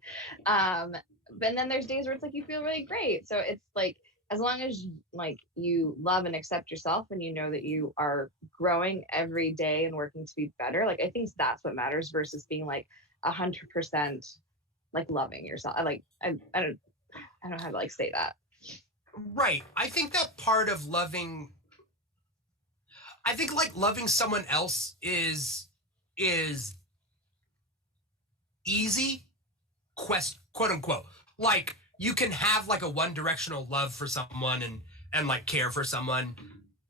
But then there's days where it's like you feel really great. So it's like as long as like you love and accept yourself and you know that you are growing every day and working to be better, like I think that's what matters versus being like 100% like loving yourself. I don't know how to like say that. Right. I think that part of loving, I think like loving someone else is easy, quote unquote. Like you can have like a one directional love for someone and like care for someone,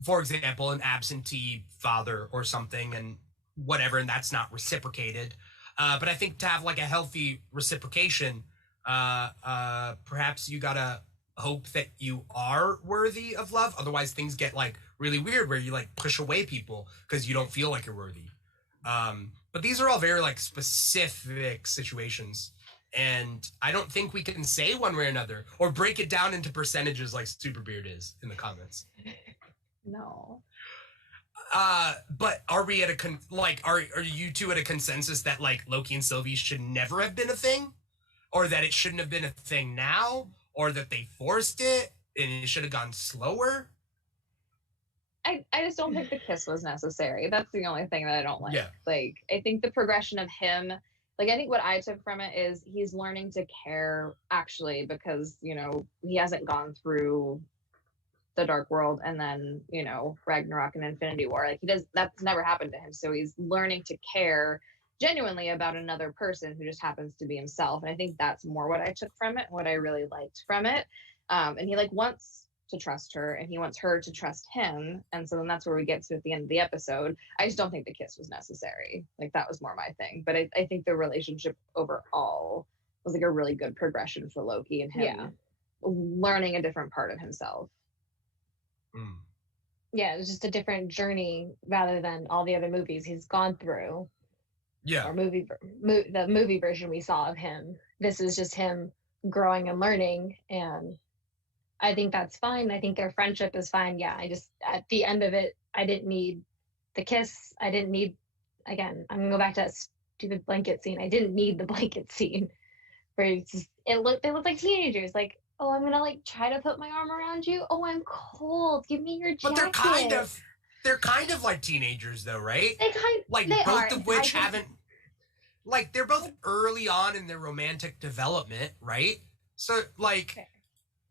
for example, an absentee father or something and whatever, and that's not reciprocated. But I think to have like a healthy reciprocation, perhaps you gotta hope that you are worthy of love. Otherwise things get like really weird where you like push away people because you don't feel like you're worthy. But these are all very like specific situations. And I don't think we can say one way or another or break it down into percentages like Superbeard is in the comments. No. But are we at a are you two at a consensus that like Loki and Sylvie should never have been a thing, or that it shouldn't have been a thing now, or that they forced it and it should have gone slower? I just don't think the kiss was necessary. That's the only thing that I don't like. Yeah. Like, I think the progression of him, like, I think what I took from it is he's learning to care actually because, you know, he hasn't gone through the Dark World and then, you know, Ragnarok and Infinity War. Like, that's never happened to him. So he's learning to care genuinely about another person who just happens to be himself. And I think that's more what I took from it, what I really liked from it. And he, like, wants to trust her and he wants her to trust him, and so then that's where we get to at the end of the episode. I just don't think the kiss was necessary. Like that was more my thing, but I think the relationship overall was like a really good progression for Loki and him learning a different part of himself. Yeah, it was just a different journey rather than all the other movies he's gone through. Yeah. Or the movie version we saw of him. This is just him growing and learning, and I think that's fine. I think their friendship is fine. Yeah, I just, at the end of it, I didn't need the kiss. I didn't need, again, I'm going to go back to that stupid blanket scene. I didn't need the blanket scene where it's just, they looked like teenagers. Like, oh, I'm going to like try to put my arm around you. Oh, I'm cold. Give me your jacket. But they're kind of like teenagers though, right? Like they both are. of which haven't, like they're both early on in their romantic development, right? So like, Okay.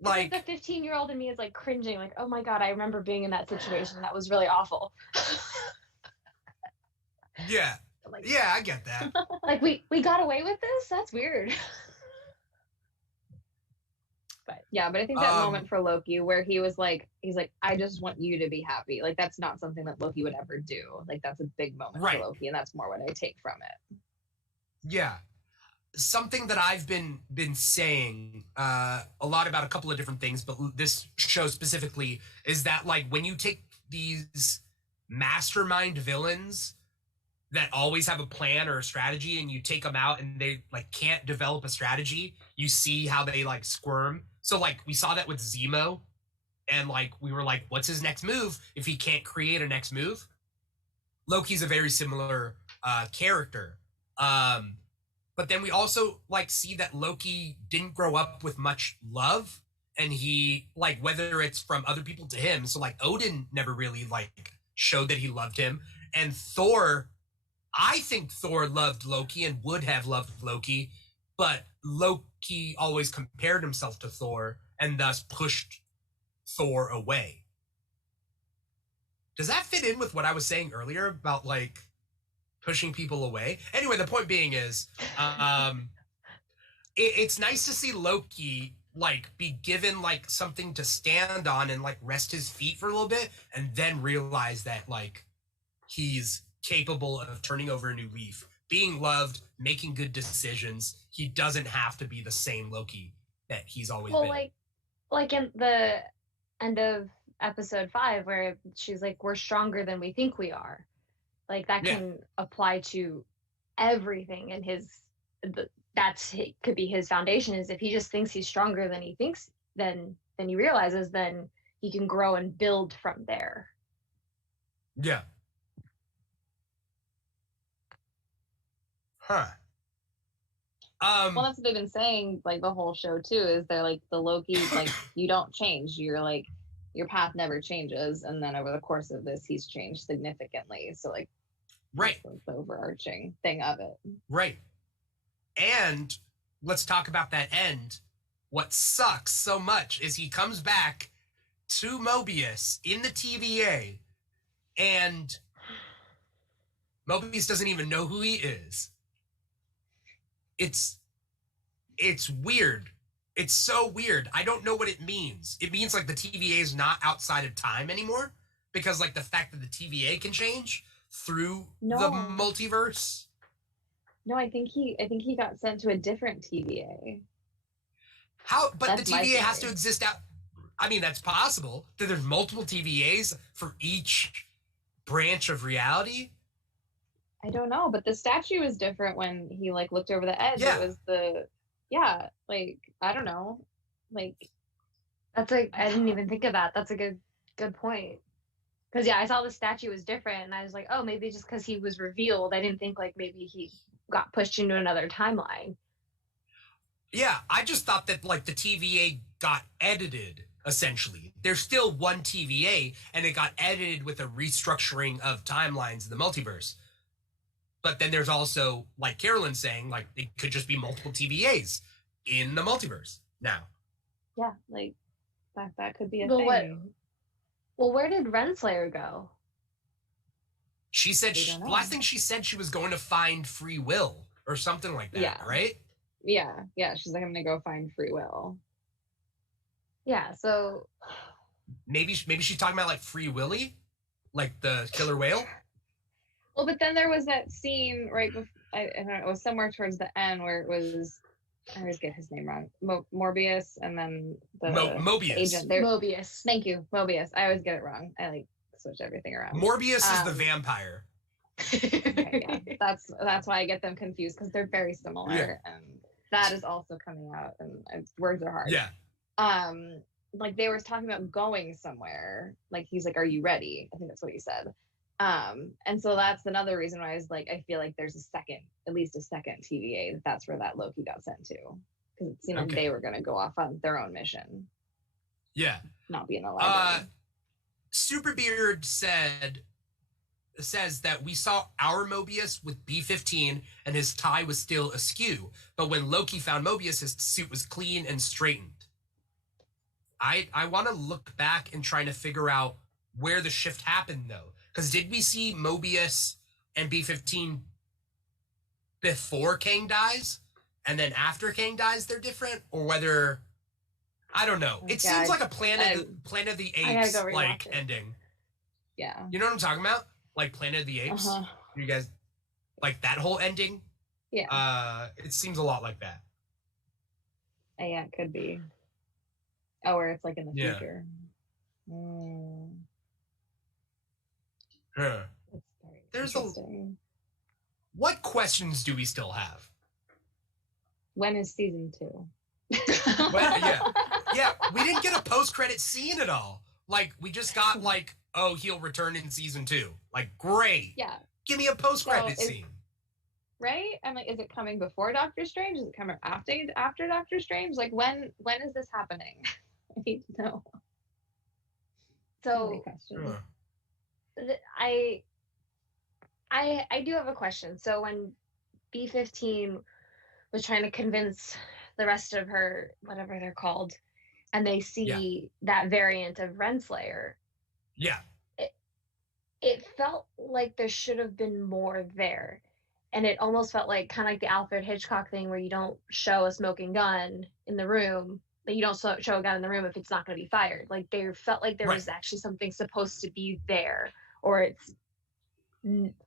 like the 15-year-old in me is like cringing, like, oh my god, I remember being in that situation. That was really awful. yeah, Like, yeah, I get that. like we got away with this. That's weird. But Yeah, but I think that moment for Loki where he's like, I just want you to be happy. Like that's not something that Loki would ever do. Like that's a big moment Right. for Loki, and that's more what I take from it. Yeah. Something that I've been saying a lot about a couple of different things, but this show specifically is that like when you take these mastermind villains that always have a plan or a strategy and you take them out and they like can't develop a strategy, you see how they like squirm. So like we saw that with Zemo, and like we were like, what's his next move if he can't create a next move? Loki's a very similar character. But then we also like see that Loki didn't grow up with much love, and he like, whether it's from other people to him. So like Odin never really like showed that he loved him, and Thor, I think Thor loved Loki and would have loved Loki, but Loki always compared himself to Thor and thus pushed Thor away. Does that fit in with what I was saying earlier about like pushing people away. Anyway, the point being is, it's nice to see Loki like be given like something to stand on and like rest his feet for a little bit, and then realize that like he's capable of turning over a new leaf, being loved, making good decisions. He doesn't have to be the same Loki that he's always been. Like in the end of episode 5, where she's like, we're stronger than we think we are. Like that can apply to everything in could be his foundation. Is if he just thinks he's stronger than he thinks, then he realizes, then he can grow and build from there. Yeah. Huh. Well, that's what they've been saying like the whole show too, is they're like the Loki, like you don't change. You're like your path never changes, and then over the course of this, he's changed significantly. So like, right, that's the overarching thing of it. Right. And let's talk about that end. What sucks so much is he comes back to Mobius in the TVA, and Mobius doesn't even know who he is. It's weird. It's so weird. I don't know what it means. It means like the TVA is not outside of time anymore, because like the fact that the TVA can change through the multiverse. No, I think he got sent to a different TVA. How? But that's the TVA has to exist out. I mean, that's possible. That there's multiple TVAs for each branch of reality. I don't know, but the statue was different when he like looked over the edge. Yeah. It was like I don't know, like that's like I didn't even think of that. That's a good point. Because I saw the statue was different, and I was like, oh, maybe just because he was revealed. I didn't think like maybe he got pushed into another timeline. Yeah, I just thought that like the TVA got edited. Essentially, there's still one TVA, and it got edited with a restructuring of timelines in the multiverse. But then there's also, like Carolyn's saying, like it could just be multiple TVAs in the multiverse now. Yeah, like that could be a thing. Well, where did Renslayer go? She said the last thing she said, she was going to find free will or something like that, right? Yeah. She's like, I'm gonna go find free will. Yeah, so maybe she's talking about like Free Willy, like the killer whale. Well, but then there was that scene right before, I don't know, it was somewhere towards the end where it was, I always get his name wrong, Morbius, and then the Mobius agent there. Mobius. Thank you, Mobius. I always get it wrong. I like switch everything around. Morbius is the vampire. Okay, yeah. That's why I get them confused, because they're very similar, and that is also coming out, and words are hard. Yeah. Like they were talking about going somewhere. Like he's like, "Are you ready?" I think that's what he said. And so that's another reason why I was like, I feel like there's at least a second TVA that's where that Loki got sent to, because it seemed like they were going to go off on their own mission. Yeah. Not be in the library. Superbeard says that we saw our Mobius with B-15 and his tie was still askew, but when Loki found Mobius, his suit was clean and straightened. I want to look back and try to figure out where the shift happened, though. Because did we see Mobius and B-15 before Kang dies, and then after Kang dies they're different? Or whether... I don't know. It seems like a Planet of the Apes like ending. Yeah. You know what I'm talking about? Like Planet of the Apes? Uh-huh. You guys... Like that whole ending? Yeah. It seems a lot like that. Yeah, it could be. Oh, where it's like in the future. Huh. There's What questions do we still have? When is season 2? Yeah, we didn't get a post-credit scene at all. Like, we just got like, oh, he'll return in season 2. Like, great. Yeah. Give me a post-credit scene. Right? I'm like, is it coming before Doctor Strange? Is it coming after Doctor Strange? Like, when is this happening? I need to know. So, I do have a question. So when B-15 was trying to convince the rest of her, whatever they're called, and they see that variant of Renslayer. Yeah. it felt like there should have been more there. And it almost felt like kind of like the Alfred Hitchcock thing where you don't show a smoking gun in the room, like you don't show a gun in the room if it's not going to be fired. Like there felt like there Right. was actually something supposed to be there, or it's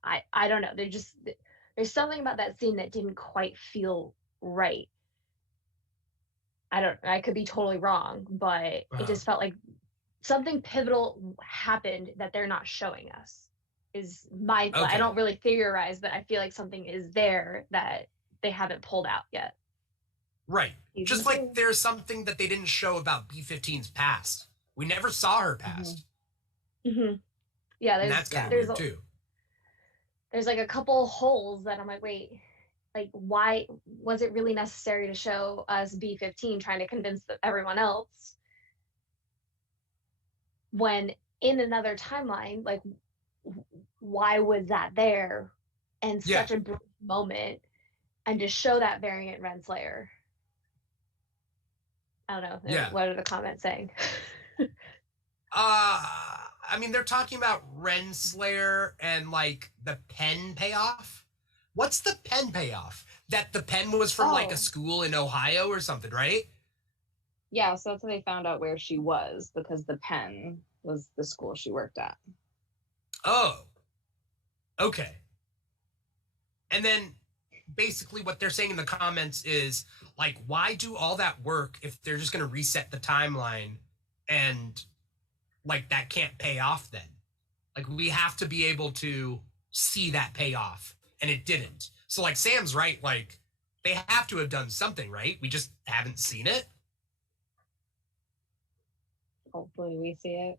I don't know. There's something about that scene that didn't quite feel right. I could be totally wrong, but it just felt like something pivotal happened that they're not showing us. Is my Okay. I don't really theorize, but I feel like something is there that they haven't pulled out yet. Right. Season Just 2. like there's something that they didn't show about B-15's past. We never saw her past. Mm-hmm. Yeah, And that's kind of there's weird too. there's like a couple holes that I'm like, wait, like why was it really necessary to show us B-15 trying to convince everyone else when in another timeline, like why was that there and such a brief moment, and to show that variant Renslayer? I don't know. Yeah. What are the comments saying? I mean, they're talking about Renslayer and like the pen payoff. What's the pen payoff? That the pen was from like a school in Ohio or something, right? Yeah, so that's how they found out where she was, because the pen was the school she worked at. Oh. Okay. And then basically what they're saying in the comments is like, why do all that work if they're just going to reset the timeline and like that can't pay off then? Like we have to be able to see that payoff, and it didn't. So like Sam's right, like they have to have done something, right? We just haven't seen it. Hopefully we see it.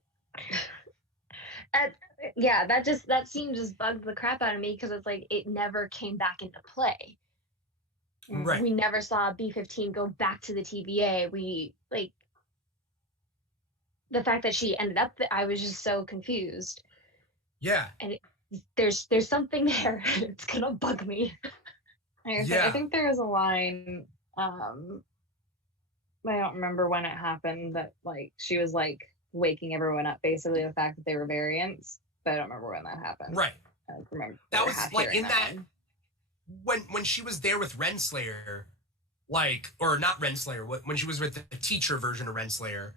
That scene just bugged the crap out of me because it's like it never came back into play. Right. We never saw B-15 go back to the TVA. We like the fact that she ended up I was just so confused. Yeah. And there's something there. It's gonna bug me. I think there was a line, I don't remember when it happened, that like she was like waking everyone up basically the fact that they were variants, but I don't remember when that happened. Right. I don't remember That was like hearing in that one. when she was there with Renslayer, like, or not Renslayer, when she was with the teacher version of Renslayer,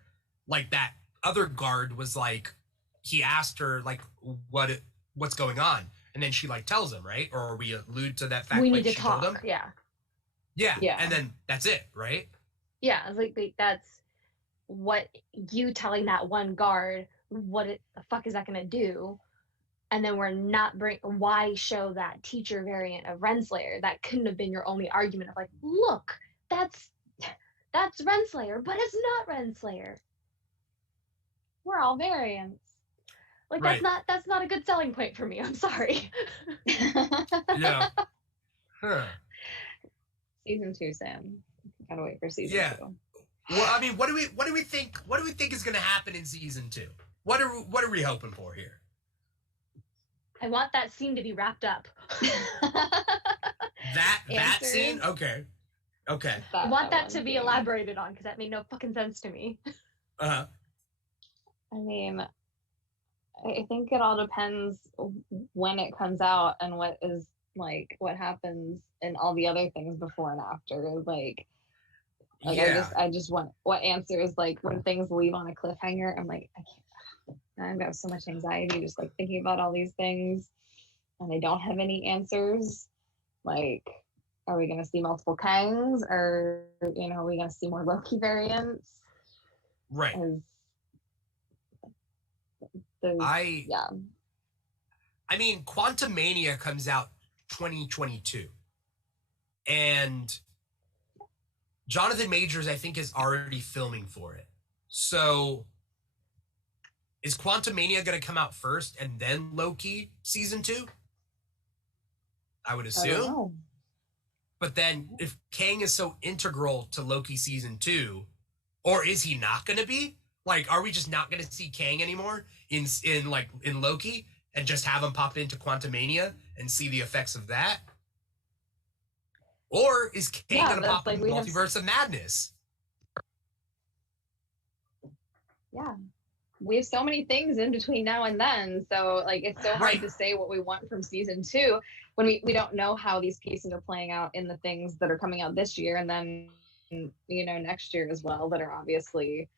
like that other guard was like, he asked her like what's going on, and then she like tells him, right? Or we allude to that fact We like need to she told talk. him. Yeah. Yeah, and then that's it, right? Yeah, it's like that's what you telling that one guard the fuck is that gonna do? And then we're not why show that teacher variant of Renslayer? That couldn't have been your only argument of like, look, that's Renslayer, but it's not Renslayer. We're all variants. Like Right. that's not a good selling point for me. I'm sorry. Yeah. Huh. Season 2, Sam. Gotta wait for season 2. Well, I mean, what do we think? What do we think is going to happen in season 2? What are we hoping for here? I want that scene to be wrapped up. That scene? Okay. I want that to be elaborated on because that made no fucking sense to me. Uh-huh. I mean, I think it all depends when it comes out and what happens in all the other things before and after. I just want what answers, like when things leave on a cliffhanger. I'm like, I've got so much anxiety just like thinking about all these things, and I don't have any answers. Like, are we going to see multiple Kangs, or are we going to see more Loki variants? Right. I mean, Quantumania comes out 2022, and Jonathan Majors, I think, is already filming for it. So is Quantumania going to come out first and then Loki season 2? I would assume. I don't know. But then if Kang is so integral to Loki season 2, or is he not going to be? Like, are we just not going to see Kang anymore in Loki and just have him pop into Quantumania and see the effects of that? Or is Kang going to pop into Multiverse of Madness? Yeah. we have so many things in between now and then. So like it's so hard Right. to say what we want from season 2 when we don't know how these pieces are playing out in the things that are coming out this year and then next year as well, that are obviously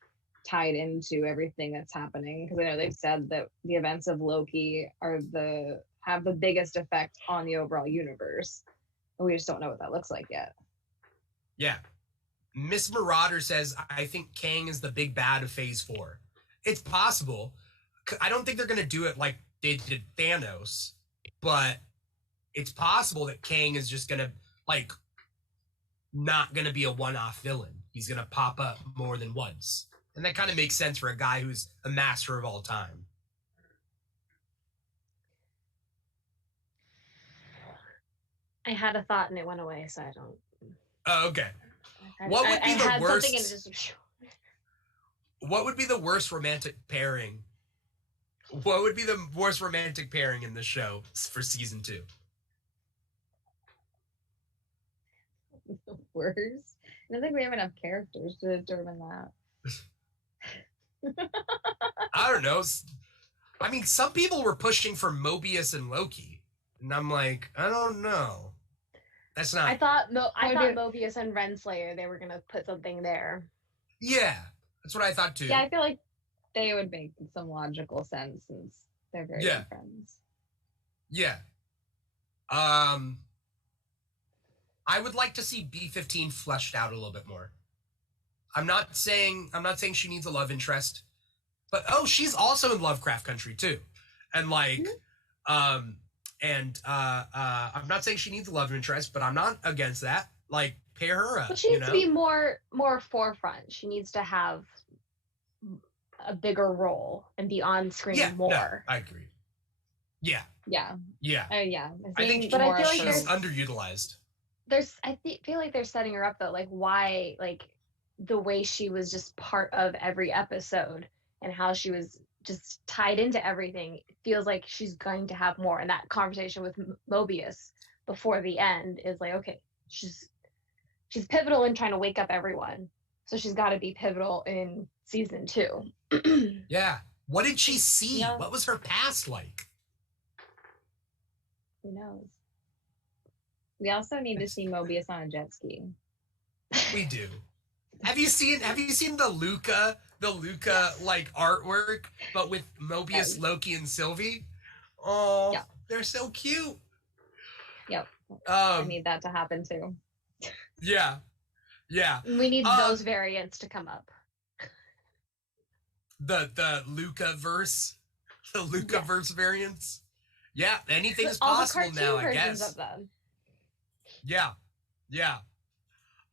tied into everything that's happening. Because I know they've said that the events of Loki have the biggest effect on the overall universe. And we just don't know what that looks like yet. Yeah. Miss Marauder says, I think Kang is the big bad of Phase 4. It's possible. I don't think they're going to do it like they did Thanos, but it's possible that Kang is just going to, like, not going to be a one-off villain. He's going to pop up more than once. And that kind of makes sense for a guy who's a master of all time. I had a thought and it went away, so I don't. Oh, okay. What would be the worst? Something and it just... What would be the worst romantic pairing? What would be the worst romantic pairing in the show for season 2? The worst. I don't think we have enough characters to determine that. I don't know. I mean, some people were pushing for Mobius and Loki, and I'm like, I don't know. That's not. I thought Mobius and Renslayer, they were gonna put something there. Yeah, that's what I thought too. Yeah, I feel like they would make some logical sense since they're very good friends. Yeah. I would like to see B-15 fleshed out a little bit more. I'm not saying she needs a love interest, but she's also in Lovecraft Country too, and like, I'm not saying she needs a love interest, but I'm not against that. Like, pair her up. But she needs to be more forefront. She needs to have a bigger role and be on screen more. No, I agree. Yeah. Yeah. Yeah. I think but I feel like she's underutilized. I feel like they're setting her up though, like why, like the way she was just part of every episode and how she was just tied into everything. It feels like she's going to have more. And that conversation with Mobius before the end is like, okay, she's pivotal in trying to wake up everyone. So she's got to be pivotal in season 2. Yeah. What did she see? Yeah. What was her past like? Who knows? We also need to see Mobius on a jet ski. We do. Have you seen the Luca like artwork, but with Mobius, Loki, and Sylvie? Oh, yeah. They're so cute. Yep. I need that to happen too. Yeah. Yeah. We need those variants to come up. The Luca verse. The Luca verse variants. Yeah, anything is all possible the cartoon now, I versions guess. of them. Yeah. Yeah.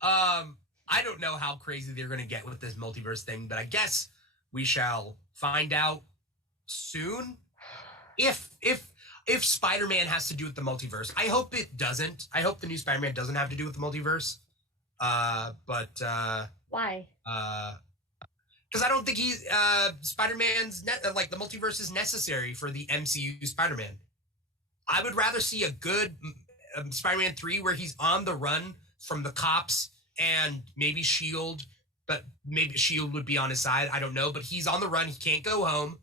I don't know how crazy they're going to get with this multiverse thing, but I guess we shall find out soon. If Spider-Man has to do with the multiverse, I hope it doesn't. I hope the new Spider-Man doesn't have to do with the multiverse. But why? Because I don't think Spider-Man's like the multiverse is necessary for the MCU Spider-Man. I would rather see a good Spider-Man 3 where he's on the run from the cops and maybe S.H.I.E.L.D., but maybe S.H.I.E.L.D. would be on his side. I don't know, but he's on the run. He can't go home.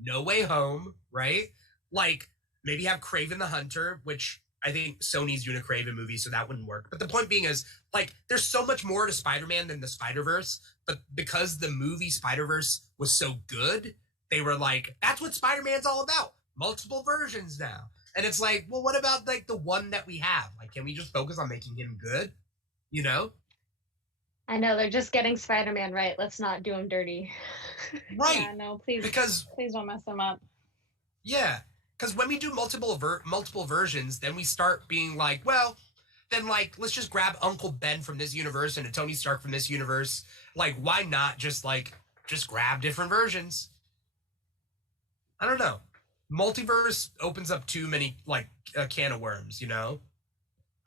No Way Home, right? Like, maybe have Kraven the Hunter, which I think Sony's doing a Kraven movie, so that wouldn't work. But the point being is, like, there's so much more to Spider-Man than the Spider-Verse, but because the movie Spider-Verse was so good, they were like, that's what Spider-Man's all about. Multiple versions now. And it's like, well, what about, like, the one that we have? Like, can we just focus on making him good? You know? I know, they're just getting Spider-Man right. Let's not do him dirty. Right. Yeah, no, please don't mess them up. Yeah. Because when we do multiple versions, then we start being like, well, then, like, let's just grab Uncle Ben from this universe and a Tony Stark from this universe. Like, why not just grab different versions? I don't know. Multiverse opens up too many, like, a can of worms, you know?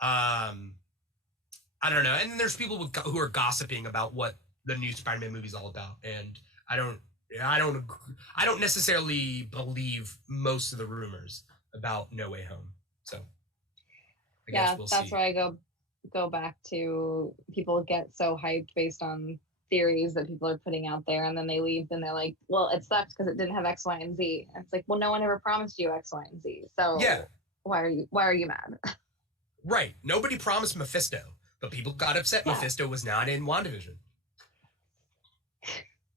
I don't know. And then there's people who are gossiping about what the new Spider-Man movie is all about. And I don't necessarily believe most of the rumors about No Way Home. So I guess we'll see. That's where I go back to people get so hyped based on theories that people are putting out there, and then they leave and they're like, well, it sucks because it didn't have X, Y, and Z. And it's like, well, no one ever promised you X, Y, and Z. So Yeah. why are you mad? Right. Nobody promised Mephisto, but people got upset Mephisto was not in WandaVision.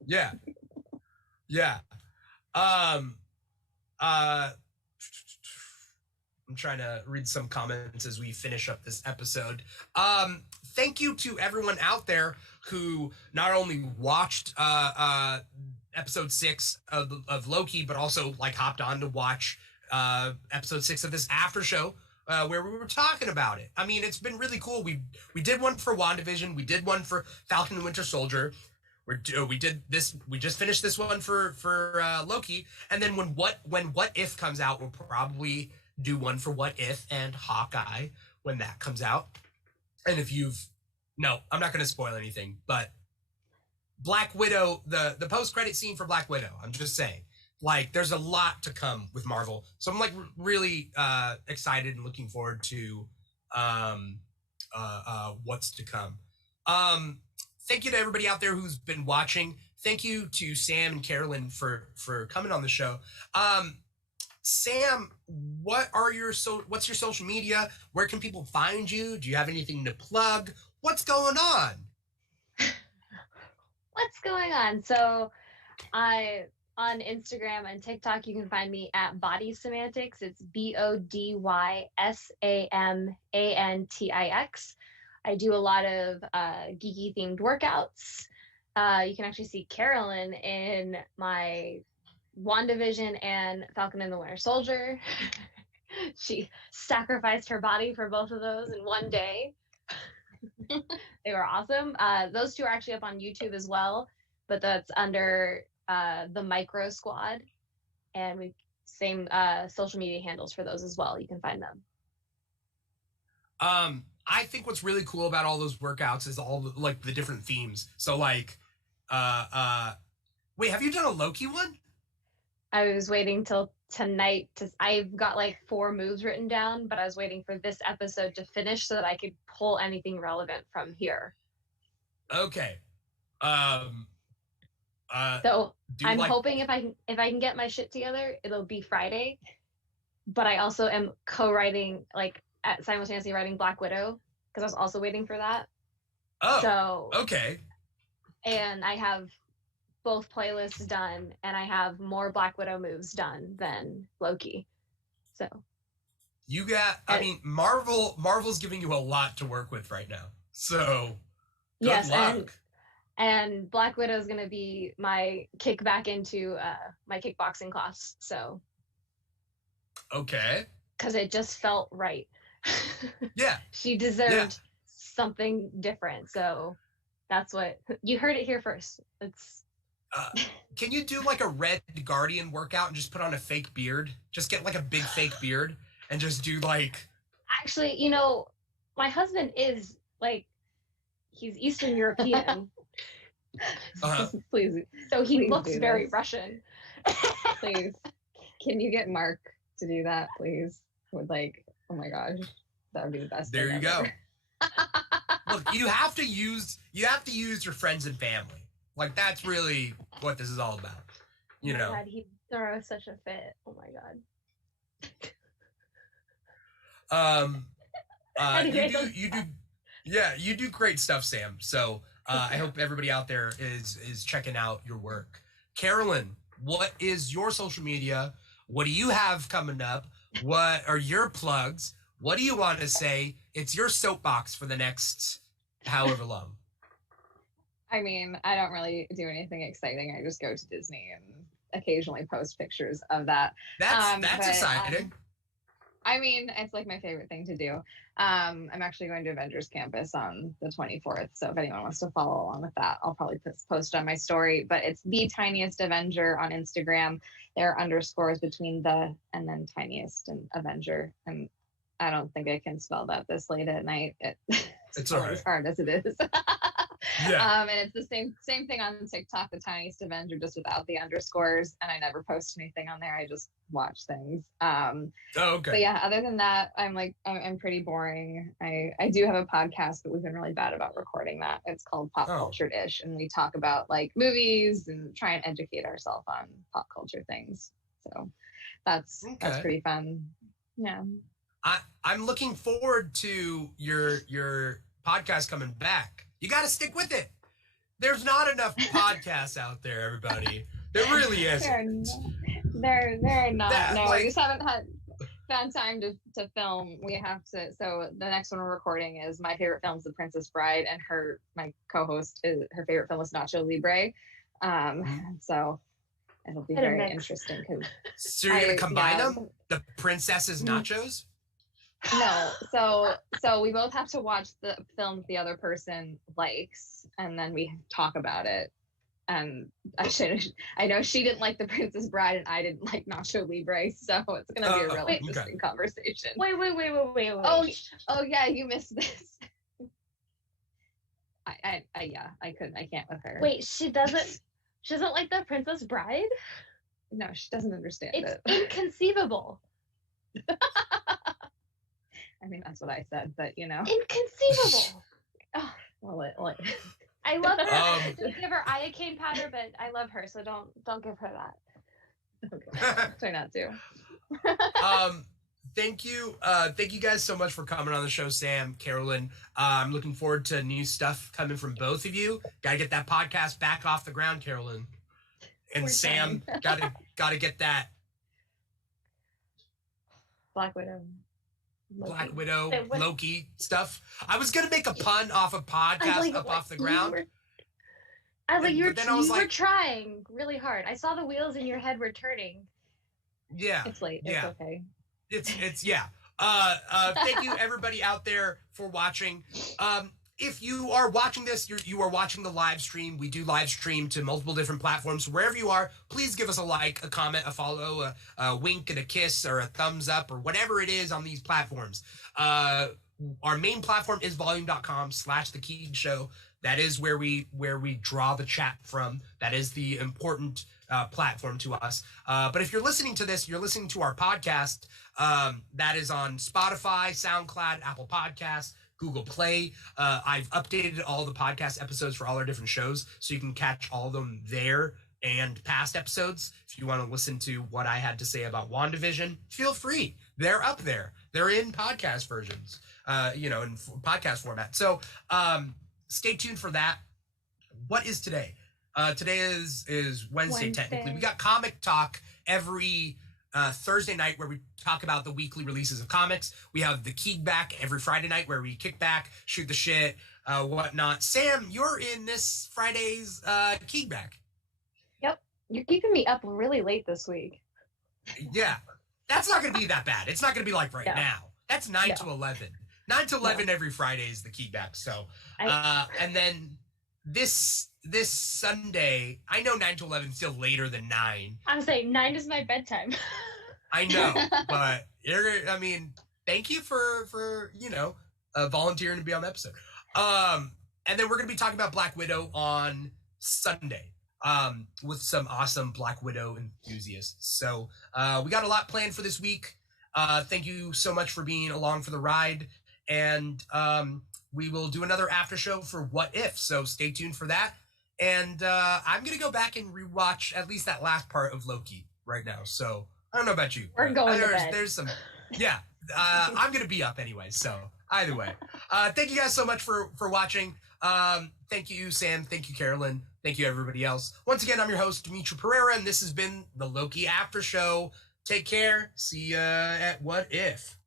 Yeah. Yeah. I'm trying to read some comments as we finish up this episode. Thank you to everyone out there who not only watched episode 6 of Loki, but also like hopped on to watch episode 6 of this after show where we were talking about it. I mean, it's been really cool. We did one for WandaVision. We did one for Falcon and Winter Soldier. We just finished this one for Loki, and then when What If comes out, we'll probably do one for What If and Hawkeye when that comes out. And if I'm not going to spoil anything, but Black Widow, the post-credit scene for Black Widow, I'm just saying, like, there's a lot to come with Marvel. So I'm like really excited and looking forward to what's to come. Thank you to everybody out there who's been watching. Thank you to Sam and Carolyn for coming on the show. Sam, what's your social media? Where can people find you? Do you have anything to plug? What's going on? What's going on? So on Instagram and TikTok, you can find me at Body Semantics. It's BODYSAMANTIX. I do a lot of geeky themed workouts. You can actually see Carolyn in my WandaVision and Falcon and the Winter Soldier. She sacrificed her body for both of those in one day. They were awesome. Those two are actually up on YouTube as well, but that's under the Micro Squad, and we same social media handles for those as well. You can find them. I think what's really cool about all those workouts is all the different themes. So like, wait, have you done a Loki one? I was waiting till tonight I've got like 4 moves written down, but I was waiting for this episode to finish so that I could pull anything relevant from here. Okay. So I'm hoping if I can get my shit together, it'll be Friday. But I also am co-writing, simultaneously writing Black Widow, because I was also waiting for that. Oh. So okay. And I have both playlists done, and I have more Black Widow moves done than Loki. So you got, I mean, Marvel's giving you a lot to work with right now. So good luck. And Black Widow is going to be my kick back into my kickboxing class. So okay, because it just felt right. Yeah, she deserved something different. So that's what you heard it here first. It's. Can you do like a Red Guardian workout and just put on a fake beard? Just get like a big fake beard and just do like. Actually, my husband is he's Eastern European. Please. So he looks very Russian. Please. Can you get Mark to do that, please? With oh my gosh, that would be the best. There you go. Look, you have to use your friends and family. Like, that's really what this is all about. You know. God, he'd throw such a fit. Oh my god. You do great stuff, Sam. So I hope everybody out there is checking out your work. Carolyn, what is your social media? What do you have coming up? What are your plugs? What do you want to say? It's your soapbox for the next however long. I mean, I don't really do anything exciting. I just go to Disney and occasionally post pictures of that. That's exciting. I mean, it's like my favorite thing to do. I'm actually going to Avengers Campus on the 24th. So if anyone wants to follow along with that, I'll probably post on my story. But it's the tiniest Avenger on Instagram. There are underscores between the and then tiniest and Avenger. And I don't think I can spell that this late at night. It's all right. as hard as it is. Yeah. And it's the same thing on TikTok, the Tiniest Avenger, just without the underscores. And I never post anything on there. I just watch things. Oh, okay. But yeah, other than that, I'm pretty boring. I do have a podcast, but we've been really bad about recording that. It's called Pop Culture Ish, and we talk about like movies and try and educate ourselves on pop culture things. So that's pretty fun. Yeah. I'm looking forward to your podcast coming back. You got to stick with it. There's not enough podcasts out there, everybody. There really isn't. They're not. We just haven't found time to film. We have to. So the next one we're recording is my favorite film is The Princess Bride, and my co-host her favorite film is Nacho Libre. So it'll be very interesting because. So you're gonna combine them? The princess's nachos? No, so we both have to watch the film the other person likes, and then we talk about it. And I know she didn't like The Princess Bride, and I didn't like Nacho Libre, so it's gonna be a really interesting conversation. Wait. Oh yeah, you missed this. I can't with her. Wait, she doesn't like The Princess Bride? No, she doesn't understand it's it. Inconceivable. I mean, that's what I said, but Inconceivable. Oh, well, I love her. I didn't give her iocane powder, but I love her, so don't give her that. Okay. Try not to. Thank you guys so much for coming on the show, Sam, Carolyn. I'm looking forward to new stuff coming from both of you. Gotta get that podcast back off the ground, Carolyn. And Sam, gotta get that Black Widow, Loki stuff. I was gonna make a pun off a podcast off the ground. You were trying really hard. I saw the wheels in your head were turning. Yeah. It's late. It's okay. It's yeah. Thank you everybody out there for watching. If you are watching this, you are watching the live stream. We do live stream to multiple different platforms. Wherever you are, please give us a like, a comment, a follow, a wink and a kiss, or a thumbs up, or whatever it is on these platforms. Our main platform is volume.com/The Keeg Show. That is where we draw the chat from. That is the important platform to us. But if you're listening to this, you're listening to our podcast. That is on Spotify, SoundCloud, Apple Podcasts, Google Play. I've updated all the podcast episodes for all our different shows, so you can catch all of them there and past episodes. If you want to listen to what I had to say about WandaVision, feel free. They're up there. They're in podcast versions, in podcast format. So stay tuned for that. What is today? Today is Wednesday, technically. We got Comic Talk every Thursday night, where we talk about the weekly releases of comics. We have the Keeg back every Friday night, where we kick back, shoot the shit, whatnot. Sam, you're in this Friday's Keeg back. Yep. You're keeping me up really late this week. Yeah. That's not going to be that bad. It's not going to be like now. That's 9 to 11. 9 to 11 every Friday is the Keeg back. So, and then this Sunday, I know 9 to 11 is still later than 9. I'm saying 9 is my bedtime. I know, but thank you for volunteering to be on the episode. And then we're going to be talking about Black Widow on Sunday with some awesome Black Widow enthusiasts. So we got a lot planned for this week. Thank you so much for being along for the ride. And we will do another after show for What If. So stay tuned for that. And I'm going to go back and rewatch at least that last part of Loki right now. So I don't know about you. We're going to bed. There's some, yeah. I'm going to be up anyway. So either way, thank you guys so much for watching. Thank you, Sam. Thank you, Carolyn. Thank you, everybody else. Once again, I'm your host, Dimitri Pereira, and this has been the Loki After Show. Take care. See ya at What If.